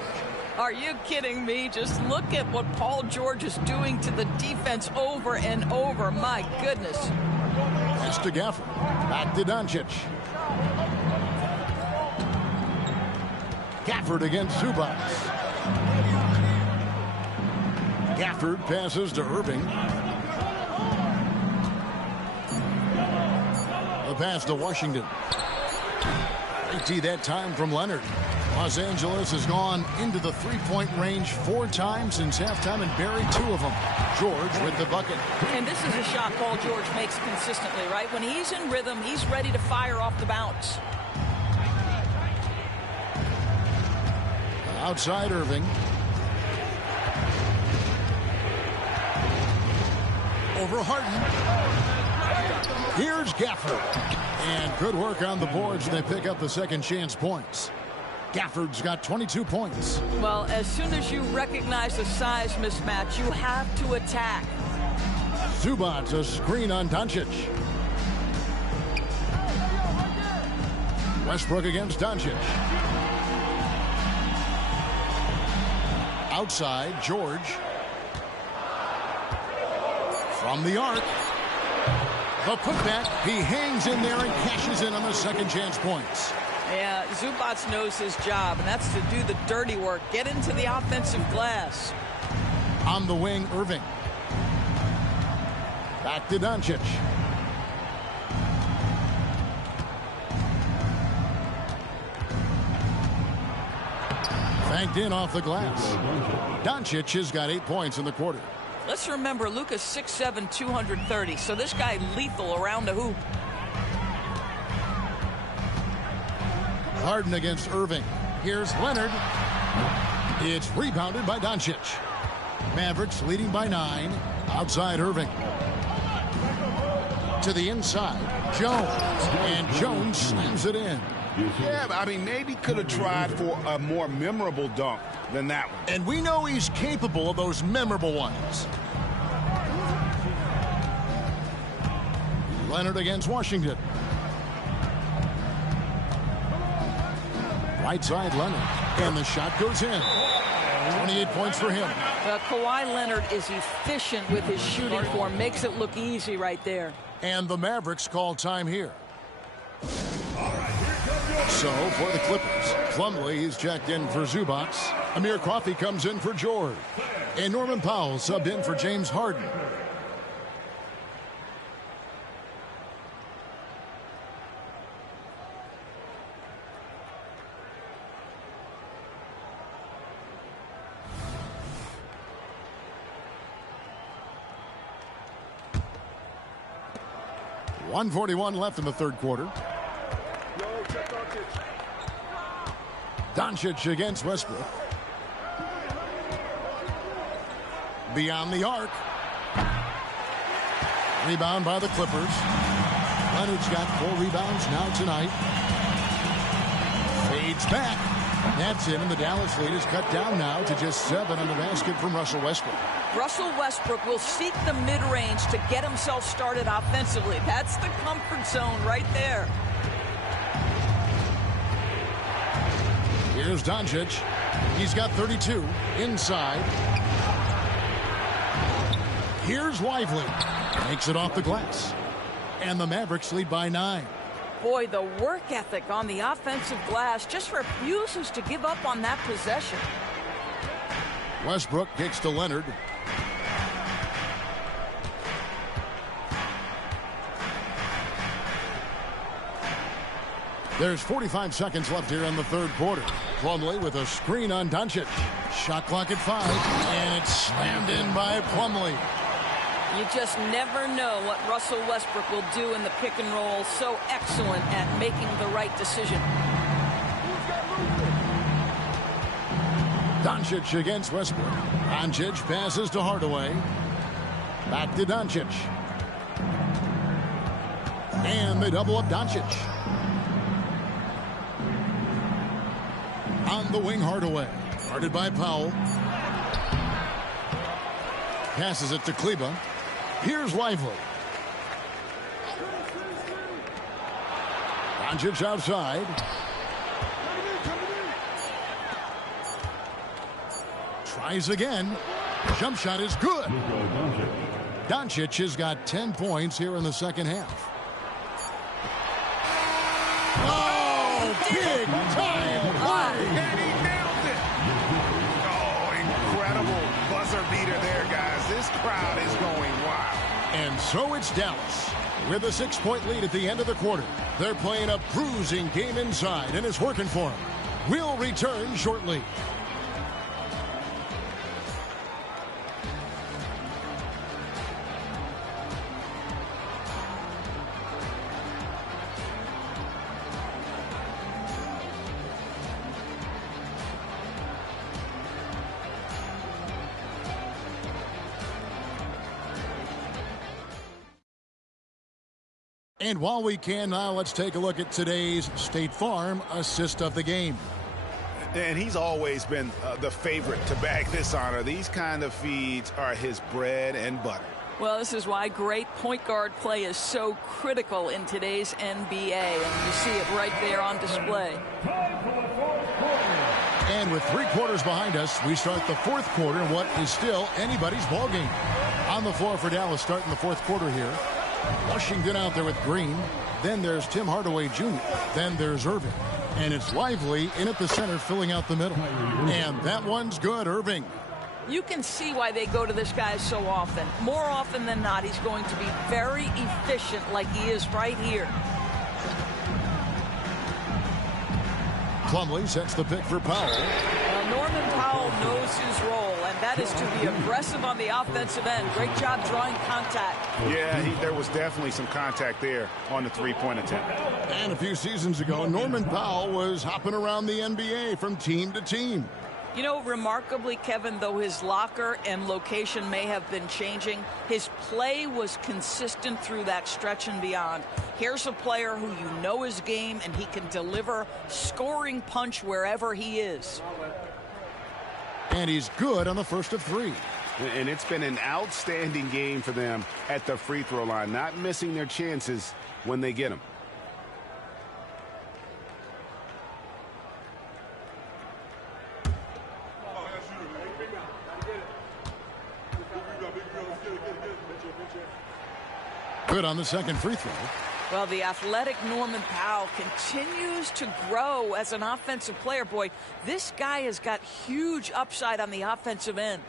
Are you kidding me? Just look at what Paul George is doing to the defense over and over. My goodness. Pass to Gafford. Back to Doncic. Gafford against Zubac. Gafford passes to Irving. The pass to Washington. Great that time from Leonard. Los Angeles has gone into the three-point range 4 times since halftime and buried 2 of them. George with the bucket. And this is a shot Paul George makes consistently, right? When he's in rhythm, he's ready to fire off the bounce. Outside Irving. Over Harden. Here's Gafford. And good work on the boards. They pick up the second chance points. Gafford's got 22 points. Well, as soon as you recognize the size mismatch, you have to attack. Zubac a screen on Doncic. Westbrook against Doncic. Outside, George. From the arc. The putback. He hangs in there and cashes in on the second chance points. Yeah, Zubac knows his job, and that's to do the dirty work. Get into the offensive glass. On the wing, Irving. Back to Doncic. Banked in off the glass. Doncic has got 8 points in the quarter. Let's remember, Luka's 6'7", 230, so this guy lethal around the hoop. Harden against Irving. Here's Leonard. It's rebounded by Doncic. Mavericks leading by 9. Outside Irving. To the inside. Jones. And Jones slams it in. Yeah, I mean, maybe could have tried for a more memorable dunk than that one. And we know he's capable of those memorable ones. Leonard against Washington. Right side, Leonard. And the shot goes in. 28 points for him. Kawhi Leonard is efficient with his shooting form. Makes it look easy right there. And the Mavericks call time here. So, for the Clippers, Plumlee is checked in for Zubac. Amir Coffey comes in for George. And Norman Powell subbed in for James Harden. .141 left in the third quarter. Doncic against Westbrook. Beyond the arc. Rebound by the Clippers. Leonard's got 4 rebounds now tonight. Kicks back. That's in, and the Dallas lead is cut down now to just 7 on the basket from Russell Westbrook. Russell Westbrook will seek the mid-range to get himself started offensively. That's the comfort zone right there. Here's Doncic. He's got 32 inside. Here's Lively. Makes it off the glass. And the Mavericks lead by 9. Boy, the work ethic on the offensive glass just refuses to give up on that possession. Westbrook kicks to Leonard. There's 45 seconds left here in the third quarter. Plumlee with a screen on Doncic. Shot clock at 5, and it's slammed in by Plumlee. You just never know what Russell Westbrook will do in the pick and roll. So excellent at making the right decision. Doncic against Westbrook. Doncic passes to Hardaway. Back to Doncic. And they double up Doncic. On the wing, Hardaway. Guarded by Powell. Passes it to Kleba. Here's Lively. Doncic outside. Tries again. Jump shot is good. Doncic has got 10 points here in the second half. Oh, big time play. And he nailed it. Oh, incredible buzzer beater there, guys. This crowd is going wild. And so it's Dallas with a 6-point lead at the end of the quarter. They're playing a bruising game inside, and it's working for them. We'll return shortly. And while we can now, let's take a look at today's State Farm assist of the game. And he's always been the favorite to bag this honor. These kind of feeds are his bread and butter. Well, this is why great point guard play is so critical in today's NBA. And you see it right there on display. And with 3 quarters behind us, we start the fourth quarter in what is still anybody's ball game. On the floor for Dallas starting the fourth quarter here. Washington out there with Green. Then there's Tim Hardaway Jr. Then there's Irving. And it's Lively in at the center filling out the middle. And that one's good, Irving. You can see why they go to this guy so often. More often than not, he's going to be very efficient like he is right here. Plumlee sets the pick for Powell. Well, Norman Powell knows his role, and that is to be aggressive on the offensive end. Great job drawing contact. Yeah, there was definitely some contact there on the three-point attempt. And a few seasons ago, Norman Powell was hopping around the NBA from team to team. You know, remarkably, Kevin, though his locker and location may have been changing, his play was consistent through that stretch and beyond. Here's a player who you know his game, and he can deliver scoring punch wherever he is. And he's good on the first of 3. And it's been an outstanding game for them at the free throw line, not missing their chances when they get them. Good on the second free throw. Well, the athletic Norman Powell continues to grow as an offensive player. Boy, this guy has got huge upside on the offensive end.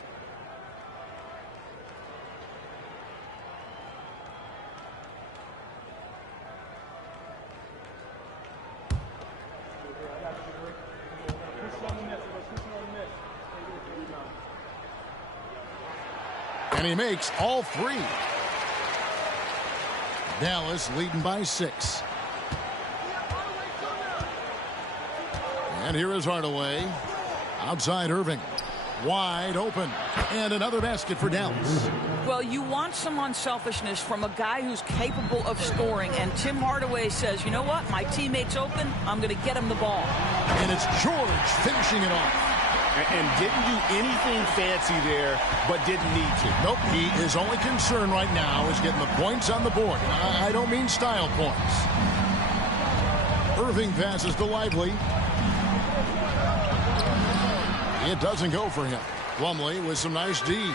And he makes all 3. Dallas leading by 6. And here is Hardaway. Outside Irving. Wide open. And another basket for Dallas. Well, you want some unselfishness from a guy who's capable of scoring. And Tim Hardaway says, you know what? My teammate's open. I'm going to get him the ball. And it's George finishing it off. And didn't do anything fancy there, but didn't need to. Nope, his only concern right now is getting the points on the board. I don't mean style points. Irving passes to Lively. It doesn't go for him. Plumlee with some nice D.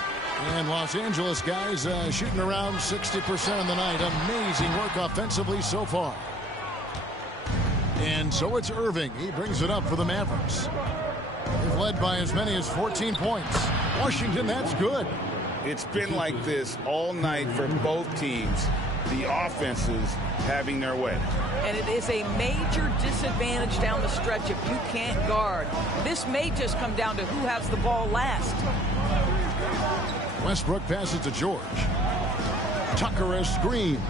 And Los Angeles guys shooting around 60% of the night. Amazing work offensively so far. And so it's Irving. He brings it up for the Mavericks. They've led by as many as 14 points. Washington, that's good. It's been like this all night for both teams. The offenses having their way. And it is a major disadvantage down the stretch if you can't guard. This may just come down to who has the ball last. Westbrook passes to George. Tucker has screen.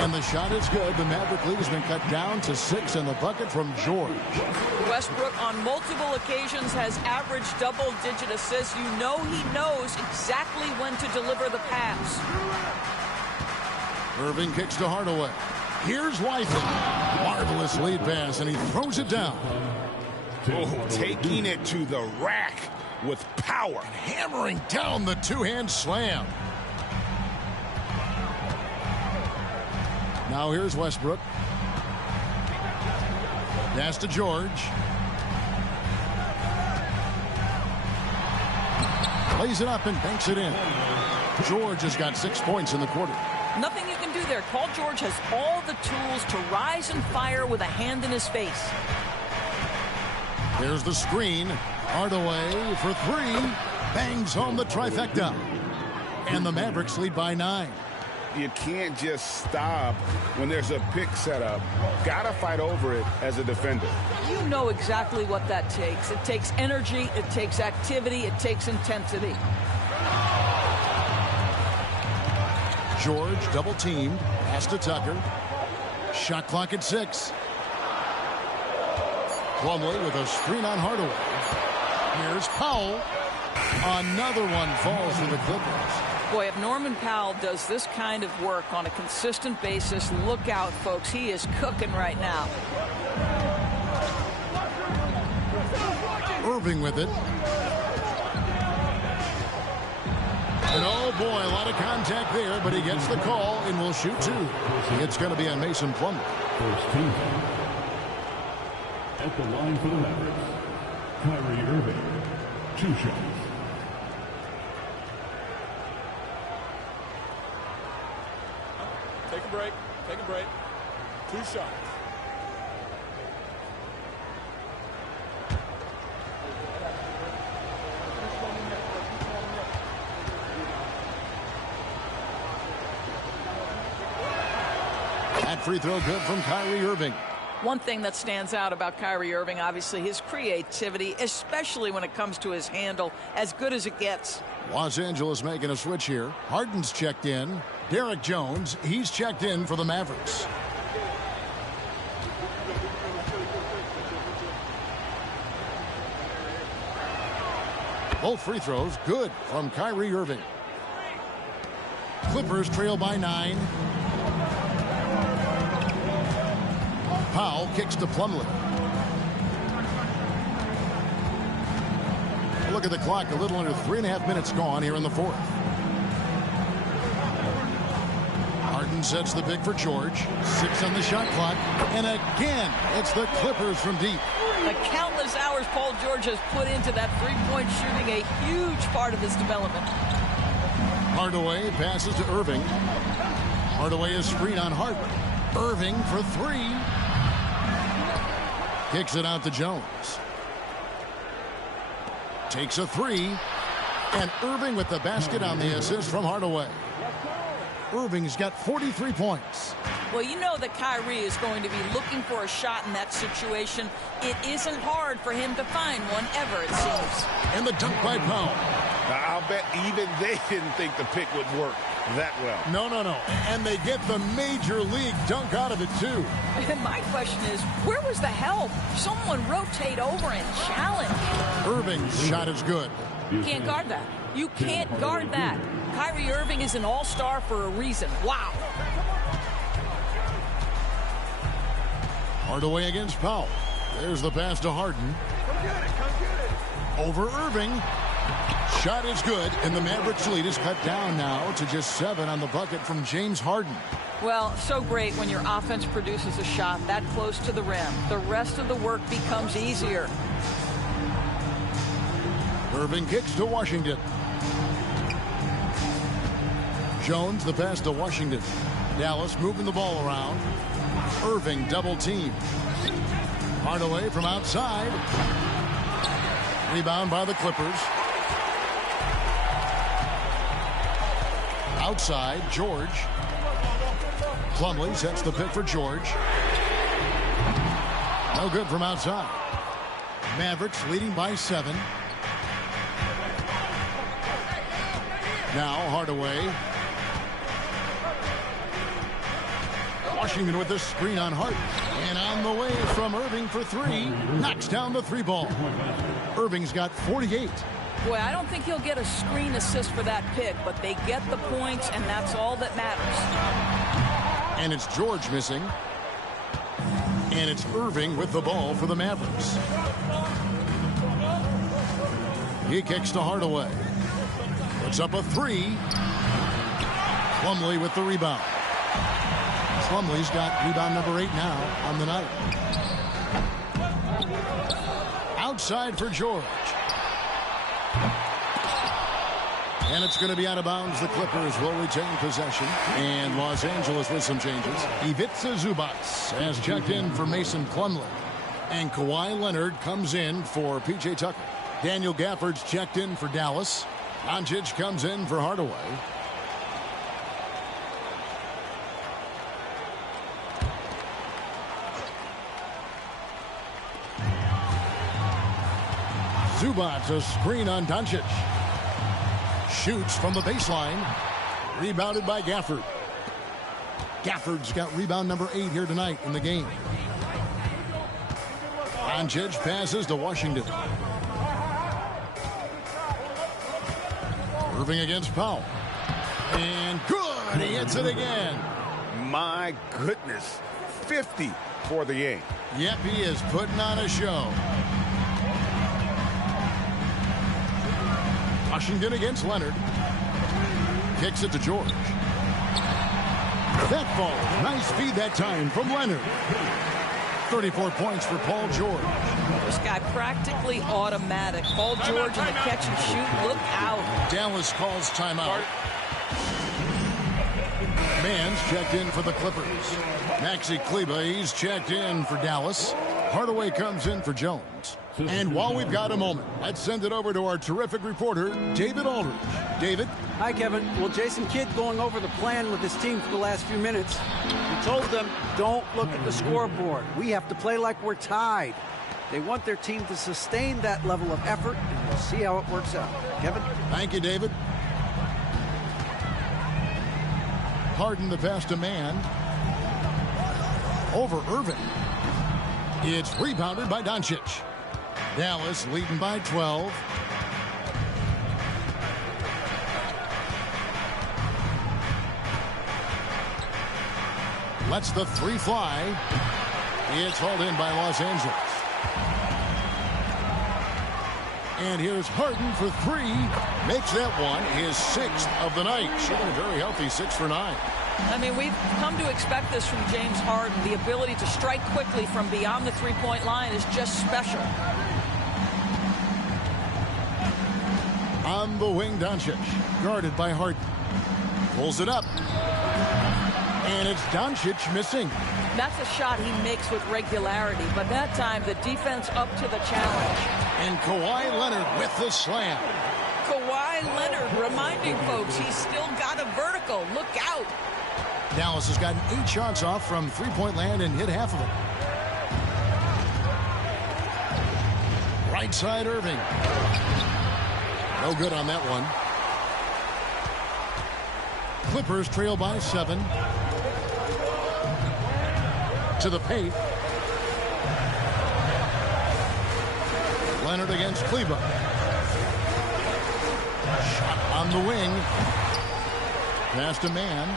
And the shot is good. The Maverick lead has been cut down to 6 in the bucket from George. Westbrook on multiple occasions has averaged double-digit assists. You know he knows exactly when to deliver the pass. Irving kicks to Hardaway. Here's Lively. Marvelous lead pass, and he throws it down. Oh, taking it to the rack with power. Hammering down the two-hand slam. Now here's Westbrook. Pass to George. Lays it up and banks it in. George has got 6 points in the quarter. Nothing you can do there. Paul George has all the tools to rise and fire with a hand in his face. There's the screen. Hardaway for 3. Bangs home the trifecta. And the Mavericks lead by 9. You can't just stop when there's a pick set up. Gotta fight over it as a defender. You know exactly what that takes. It takes energy, it takes activity, it takes intensity. George double teamed. Pass to Tucker. Shot clock at 6. Plumlee with a screen on Hardaway. Here's Powell. Another one falls for the Clippers. Boy, if Norman Powell does this kind of work on a consistent basis, look out, folks. He is cooking right now. Irving with it. And oh boy, a lot of contact there, but he gets the call and will shoot 2. It's going to be on Mason Plumlee. First team. At the line for the Mavericks, Kyrie Irving, 2 shots. Take a break. Take a break. 2 shots. That free throw good from Kyrie Irving. One thing that stands out about Kyrie Irving, obviously, his creativity, especially when it comes to his handle, as good as it gets. Los Angeles making a switch here. Harden's checked in. Derek Jones, he's checked in for the Mavericks. Both free throws good from Kyrie Irving. Clippers trail by 9. Powell kicks to Plumlee. Look at the clock, a little under 3.5 minutes gone here in the 4th. Harden sets the big for George. 6 on the shot clock. And again, it's the Clippers from deep. The countless hours Paul George has put into that three-point shooting, a huge part of his development. Hardaway passes to Irving. Hardaway is screen on Harden. Irving for 3. Kicks it out to Jones. Takes a 3. And Irving with the basket on the assist from Hardaway. Irving's got 43 points. Well, you know that Kyrie is going to be looking for a shot in that situation. It isn't hard for him to find one ever, it seems. And the dunk by Powell. I'll bet even they didn't think the pick would work. that well. No. And they get the major league dunk out of it, too. And my question is, where was the help? Someone rotate over and challenge. Irving's shot is good. You can't guard that. You can't guard that. Kyrie Irving is an all-star for a reason. Wow. Hardaway against Powell. There's the pass to Harden. Come get it. Over Irving. Shot is good, and the Mavericks lead is cut down now to just 7 on the bucket from James Harden. Well, so great when your offense produces a shot that close to the rim. The rest of the work becomes easier. Irving kicks to Washington. Jones, the pass to Washington. Dallas moving the ball around. Irving double team. Hardaway from outside. Rebound by the Clippers. Outside, George. Plumlee sets the pick for George. No good from outside. Mavericks leading by 7. Now Hardaway. Washington with a screen on Harden. And on the way from Irving for 3. Knocks down the 3 ball. Irving's got 48. Boy, I don't think he'll get a screen assist for that pick, but they get the points, and that's all that matters. And it's George missing. And it's Irving with the ball for the Mavericks. He kicks to Hardaway. Puts up a 3. Plumlee with the rebound. Plumlee's got rebound number 8 now on the night. Outside for George. And it's going to be out of bounds. The Clippers will retain possession. And Los Angeles with some changes. Ivica Zubac has checked in for Mason Plumlee. And Kawhi Leonard comes in for P.J. Tucker. Daniel Gafford's checked in for Dallas. Doncic comes in for Hardaway. Zubac, a screen on Doncic. Shoots from the baseline. Rebounded by Gafford. Gafford's got rebound number 8 here tonight in the game. Doncic passes to Washington. Irving against Powell. And good! He hits it again. My goodness. 50 for the game. Yep, he is putting on a show. Washington against Leonard. Kicks it to George. That falls. Nice feed that time from Leonard. 34 points for Paul George. This guy practically automatic. Paul George in the catch and shoot. Look out. Dallas calls timeout. Mann's checked in for the Clippers. Maxi Kleber, he's checked in for Dallas. Hardaway comes in for Jones. And while we've got a moment, let's send it over to our terrific reporter, David Aldridge. David? Hi, Kevin. Well, Jason Kidd going over the plan with his team for the last few minutes. He told them, don't look at the scoreboard. We have to play like we're tied. They want their team to sustain that level of effort, and we'll see how it works out. Kevin? Thank you, David. Harden the pass to Mann. Over Irving. It's rebounded by Doncic. Dallas leading by 12. Lets the 3 fly. It's hauled in by Los Angeles. And here's Harden for 3. Makes that one his 6th of the night. Shooting a very healthy 6 for 9. I mean, we've come to expect this from James Harden. The ability to strike quickly from beyond the three-point line is just special. On the wing, Doncic, guarded by Harden. Pulls it up. And it's Doncic missing. That's a shot he makes with regularity, but that time the defense up to the challenge. And Kawhi Leonard with the slam. Kawhi Leonard reminding folks he's still got a vertical. Look out. Dallas has gotten 8 shots off from three-point land and hit half of them. Right side, Irving. No good on that one. Clippers trail by 7. To the paint. Leonard against Kleber. Shot on the wing. Pass to man.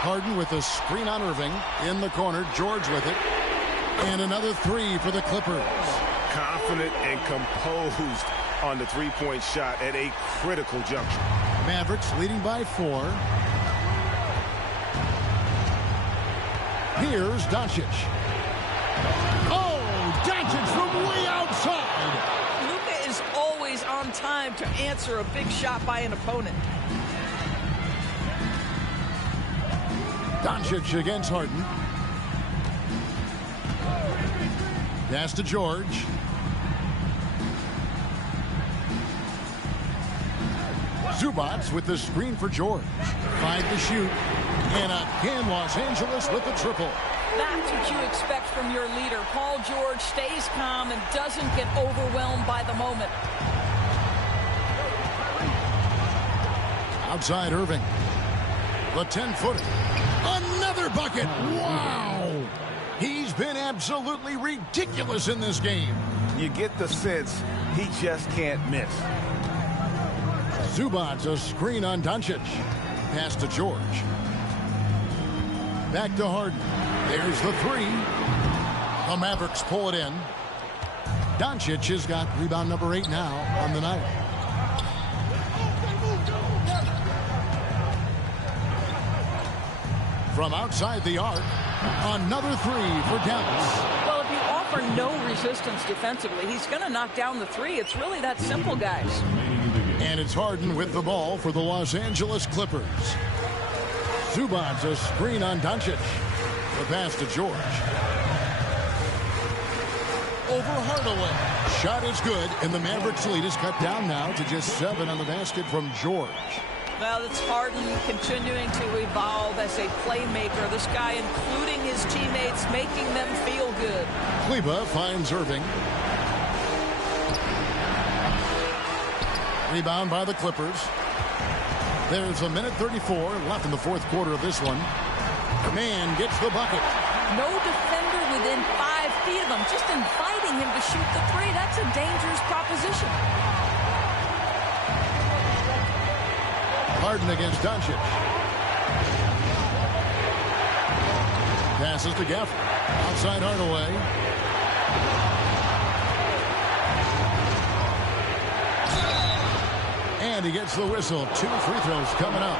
Harden with a screen on Irving. In the corner, George with it. And another three for the Clippers. Confident and composed on the three-point shot at a critical juncture. Mavericks leading by 4. Here's Doncic. Oh, Doncic from way outside. Luka is always on time to answer a big shot by an opponent. Doncic against Harden. Pass to George. Zubac with the screen for George. 5 to shoot. And again, Los Angeles with the triple. That's what you expect from your leader. Paul George stays calm and doesn't get overwhelmed by the moment. Outside Irving. The 10-footer. Another bucket. Wow. He's been absolutely ridiculous in this game. You get the sense he just can't miss. Zubac, a screen on Doncic. Pass to George. Back to Harden. There's the 3. The Mavericks pull it in. Doncic has got rebound number 8 now on the night. From outside the arc, another 3 for Dallas. Well, if you offer no resistance defensively, he's going to knock down the 3. It's really that simple, guys. And it's Harden with the ball for the Los Angeles Clippers. Zubac, a screen on Doncic. The pass to George. Over Hardaway. Shot is good, and the Mavericks lead is cut down now to just 7 on the basket from George. Well, it's Harden continuing to evolve as a playmaker. This guy, including his teammates, making them feel good. Kleber finds Irving. Rebound by the Clippers. There's a minute 34 left in the fourth quarter of this one. Man gets the bucket. No defender within 5 feet of him, just inviting him to shoot the 3. That's a dangerous proposition. Harden against Doncic. Passes to Gafford. Outside Hardaway. And he gets the whistle. 2 free throws coming up.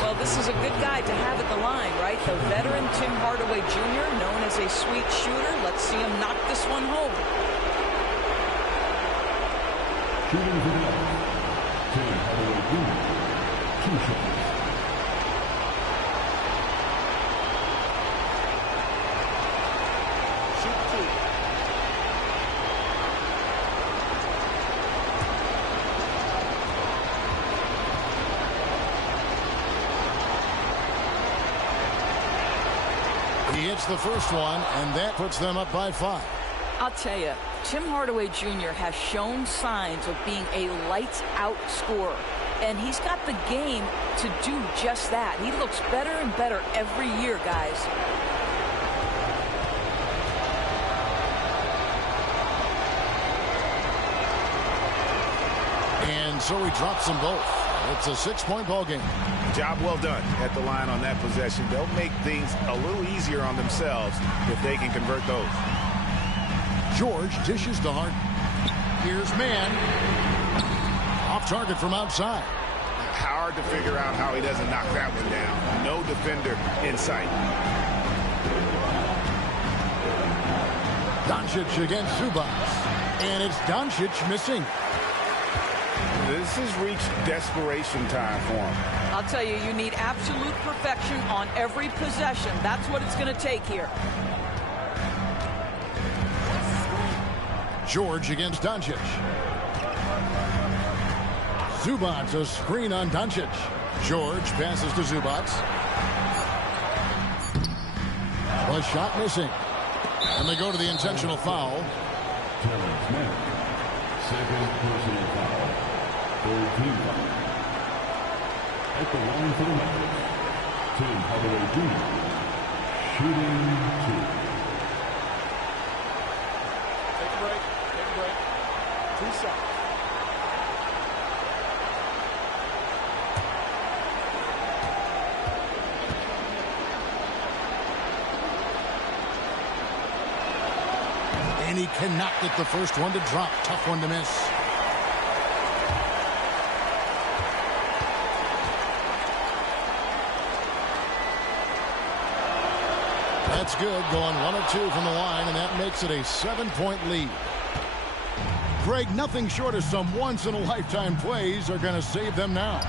Well, this is a good guy to have at the line, right? The veteran Tim Hardaway Jr., known as a sweet shooter. Let's see him knock this one home. Shooting for the Mavs, Tim Hardaway Jr., 2 shots. He hits the first one, and that puts them up by 5. I'll tell you, Tim Hardaway Jr. has shown signs of being a lights-out scorer, and he's got the game to do just that. He looks better and better every year, guys. And so he drops them both. It's a 6-point ball game. Job well done at the line on that possession. They'll make things a little easier on themselves if they can convert those. George dishes to Harden. Here's man. Off target from outside. Hard to figure out how he doesn't knock that one down. No defender in sight. Doncic against Zubac. And it's Doncic missing. This has reached desperation time for him. I'll tell you, you need absolute perfection on every possession. That's what it's going to take here. George against Doncic. Zubac, a screen on Doncic. George passes to Zubac. A shot missing. And they go to the intentional foul. Terrence Mann, second personal foul. 13. At the line for the Mavs, Tim Hardaway Jr. Shooting 2. Take a break. Take a break. 2 seconds. And he cannot get the first one to drop. Tough one to miss. That's good. Going 1 of 2 from the line, and that makes it a 7-point lead. Greg, nothing short of some once-in-a-lifetime plays are going to save them now.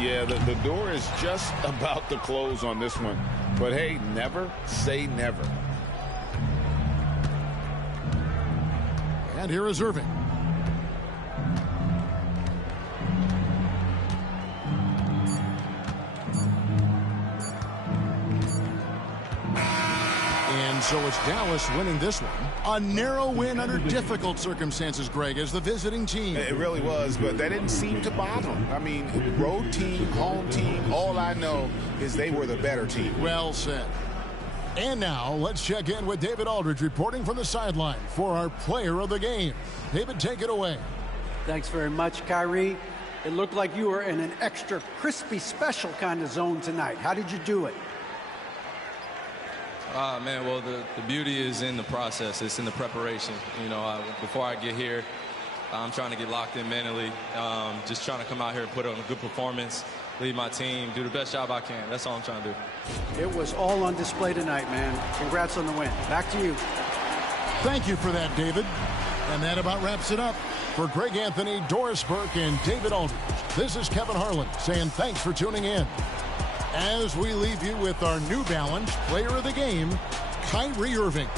Yeah, the door is just about to close on this one. But, hey, never say never. And here is Irving. And so it's Dallas winning this one. A narrow win under difficult circumstances, Greg, as the visiting team. It really was, but that didn't seem to bother them. I mean, road team, home team, all I know is they were the better team. Well said. And now, let's check in with David Aldridge reporting from the sideline for our player of the game. David, take it away. Thanks very much, Kyrie. It looked like you were in an extra crispy special kind of zone tonight. How did you do it? Man, well, the beauty is in the process. It's in the preparation. You know, before I get here, I'm trying to get locked in mentally, just trying to come out here and put on a good performance, lead my team, do the best job I can. That's all I'm trying to do. It was all on display tonight, man. Congrats on the win. Back to you. Thank you for that, David. And that about wraps it up. For Greg Anthony, Doris Burke, and David Aldridge, this is Kevin Harlan saying thanks for tuning in. As we leave you with our New Balance player of the game, Kyrie Irving.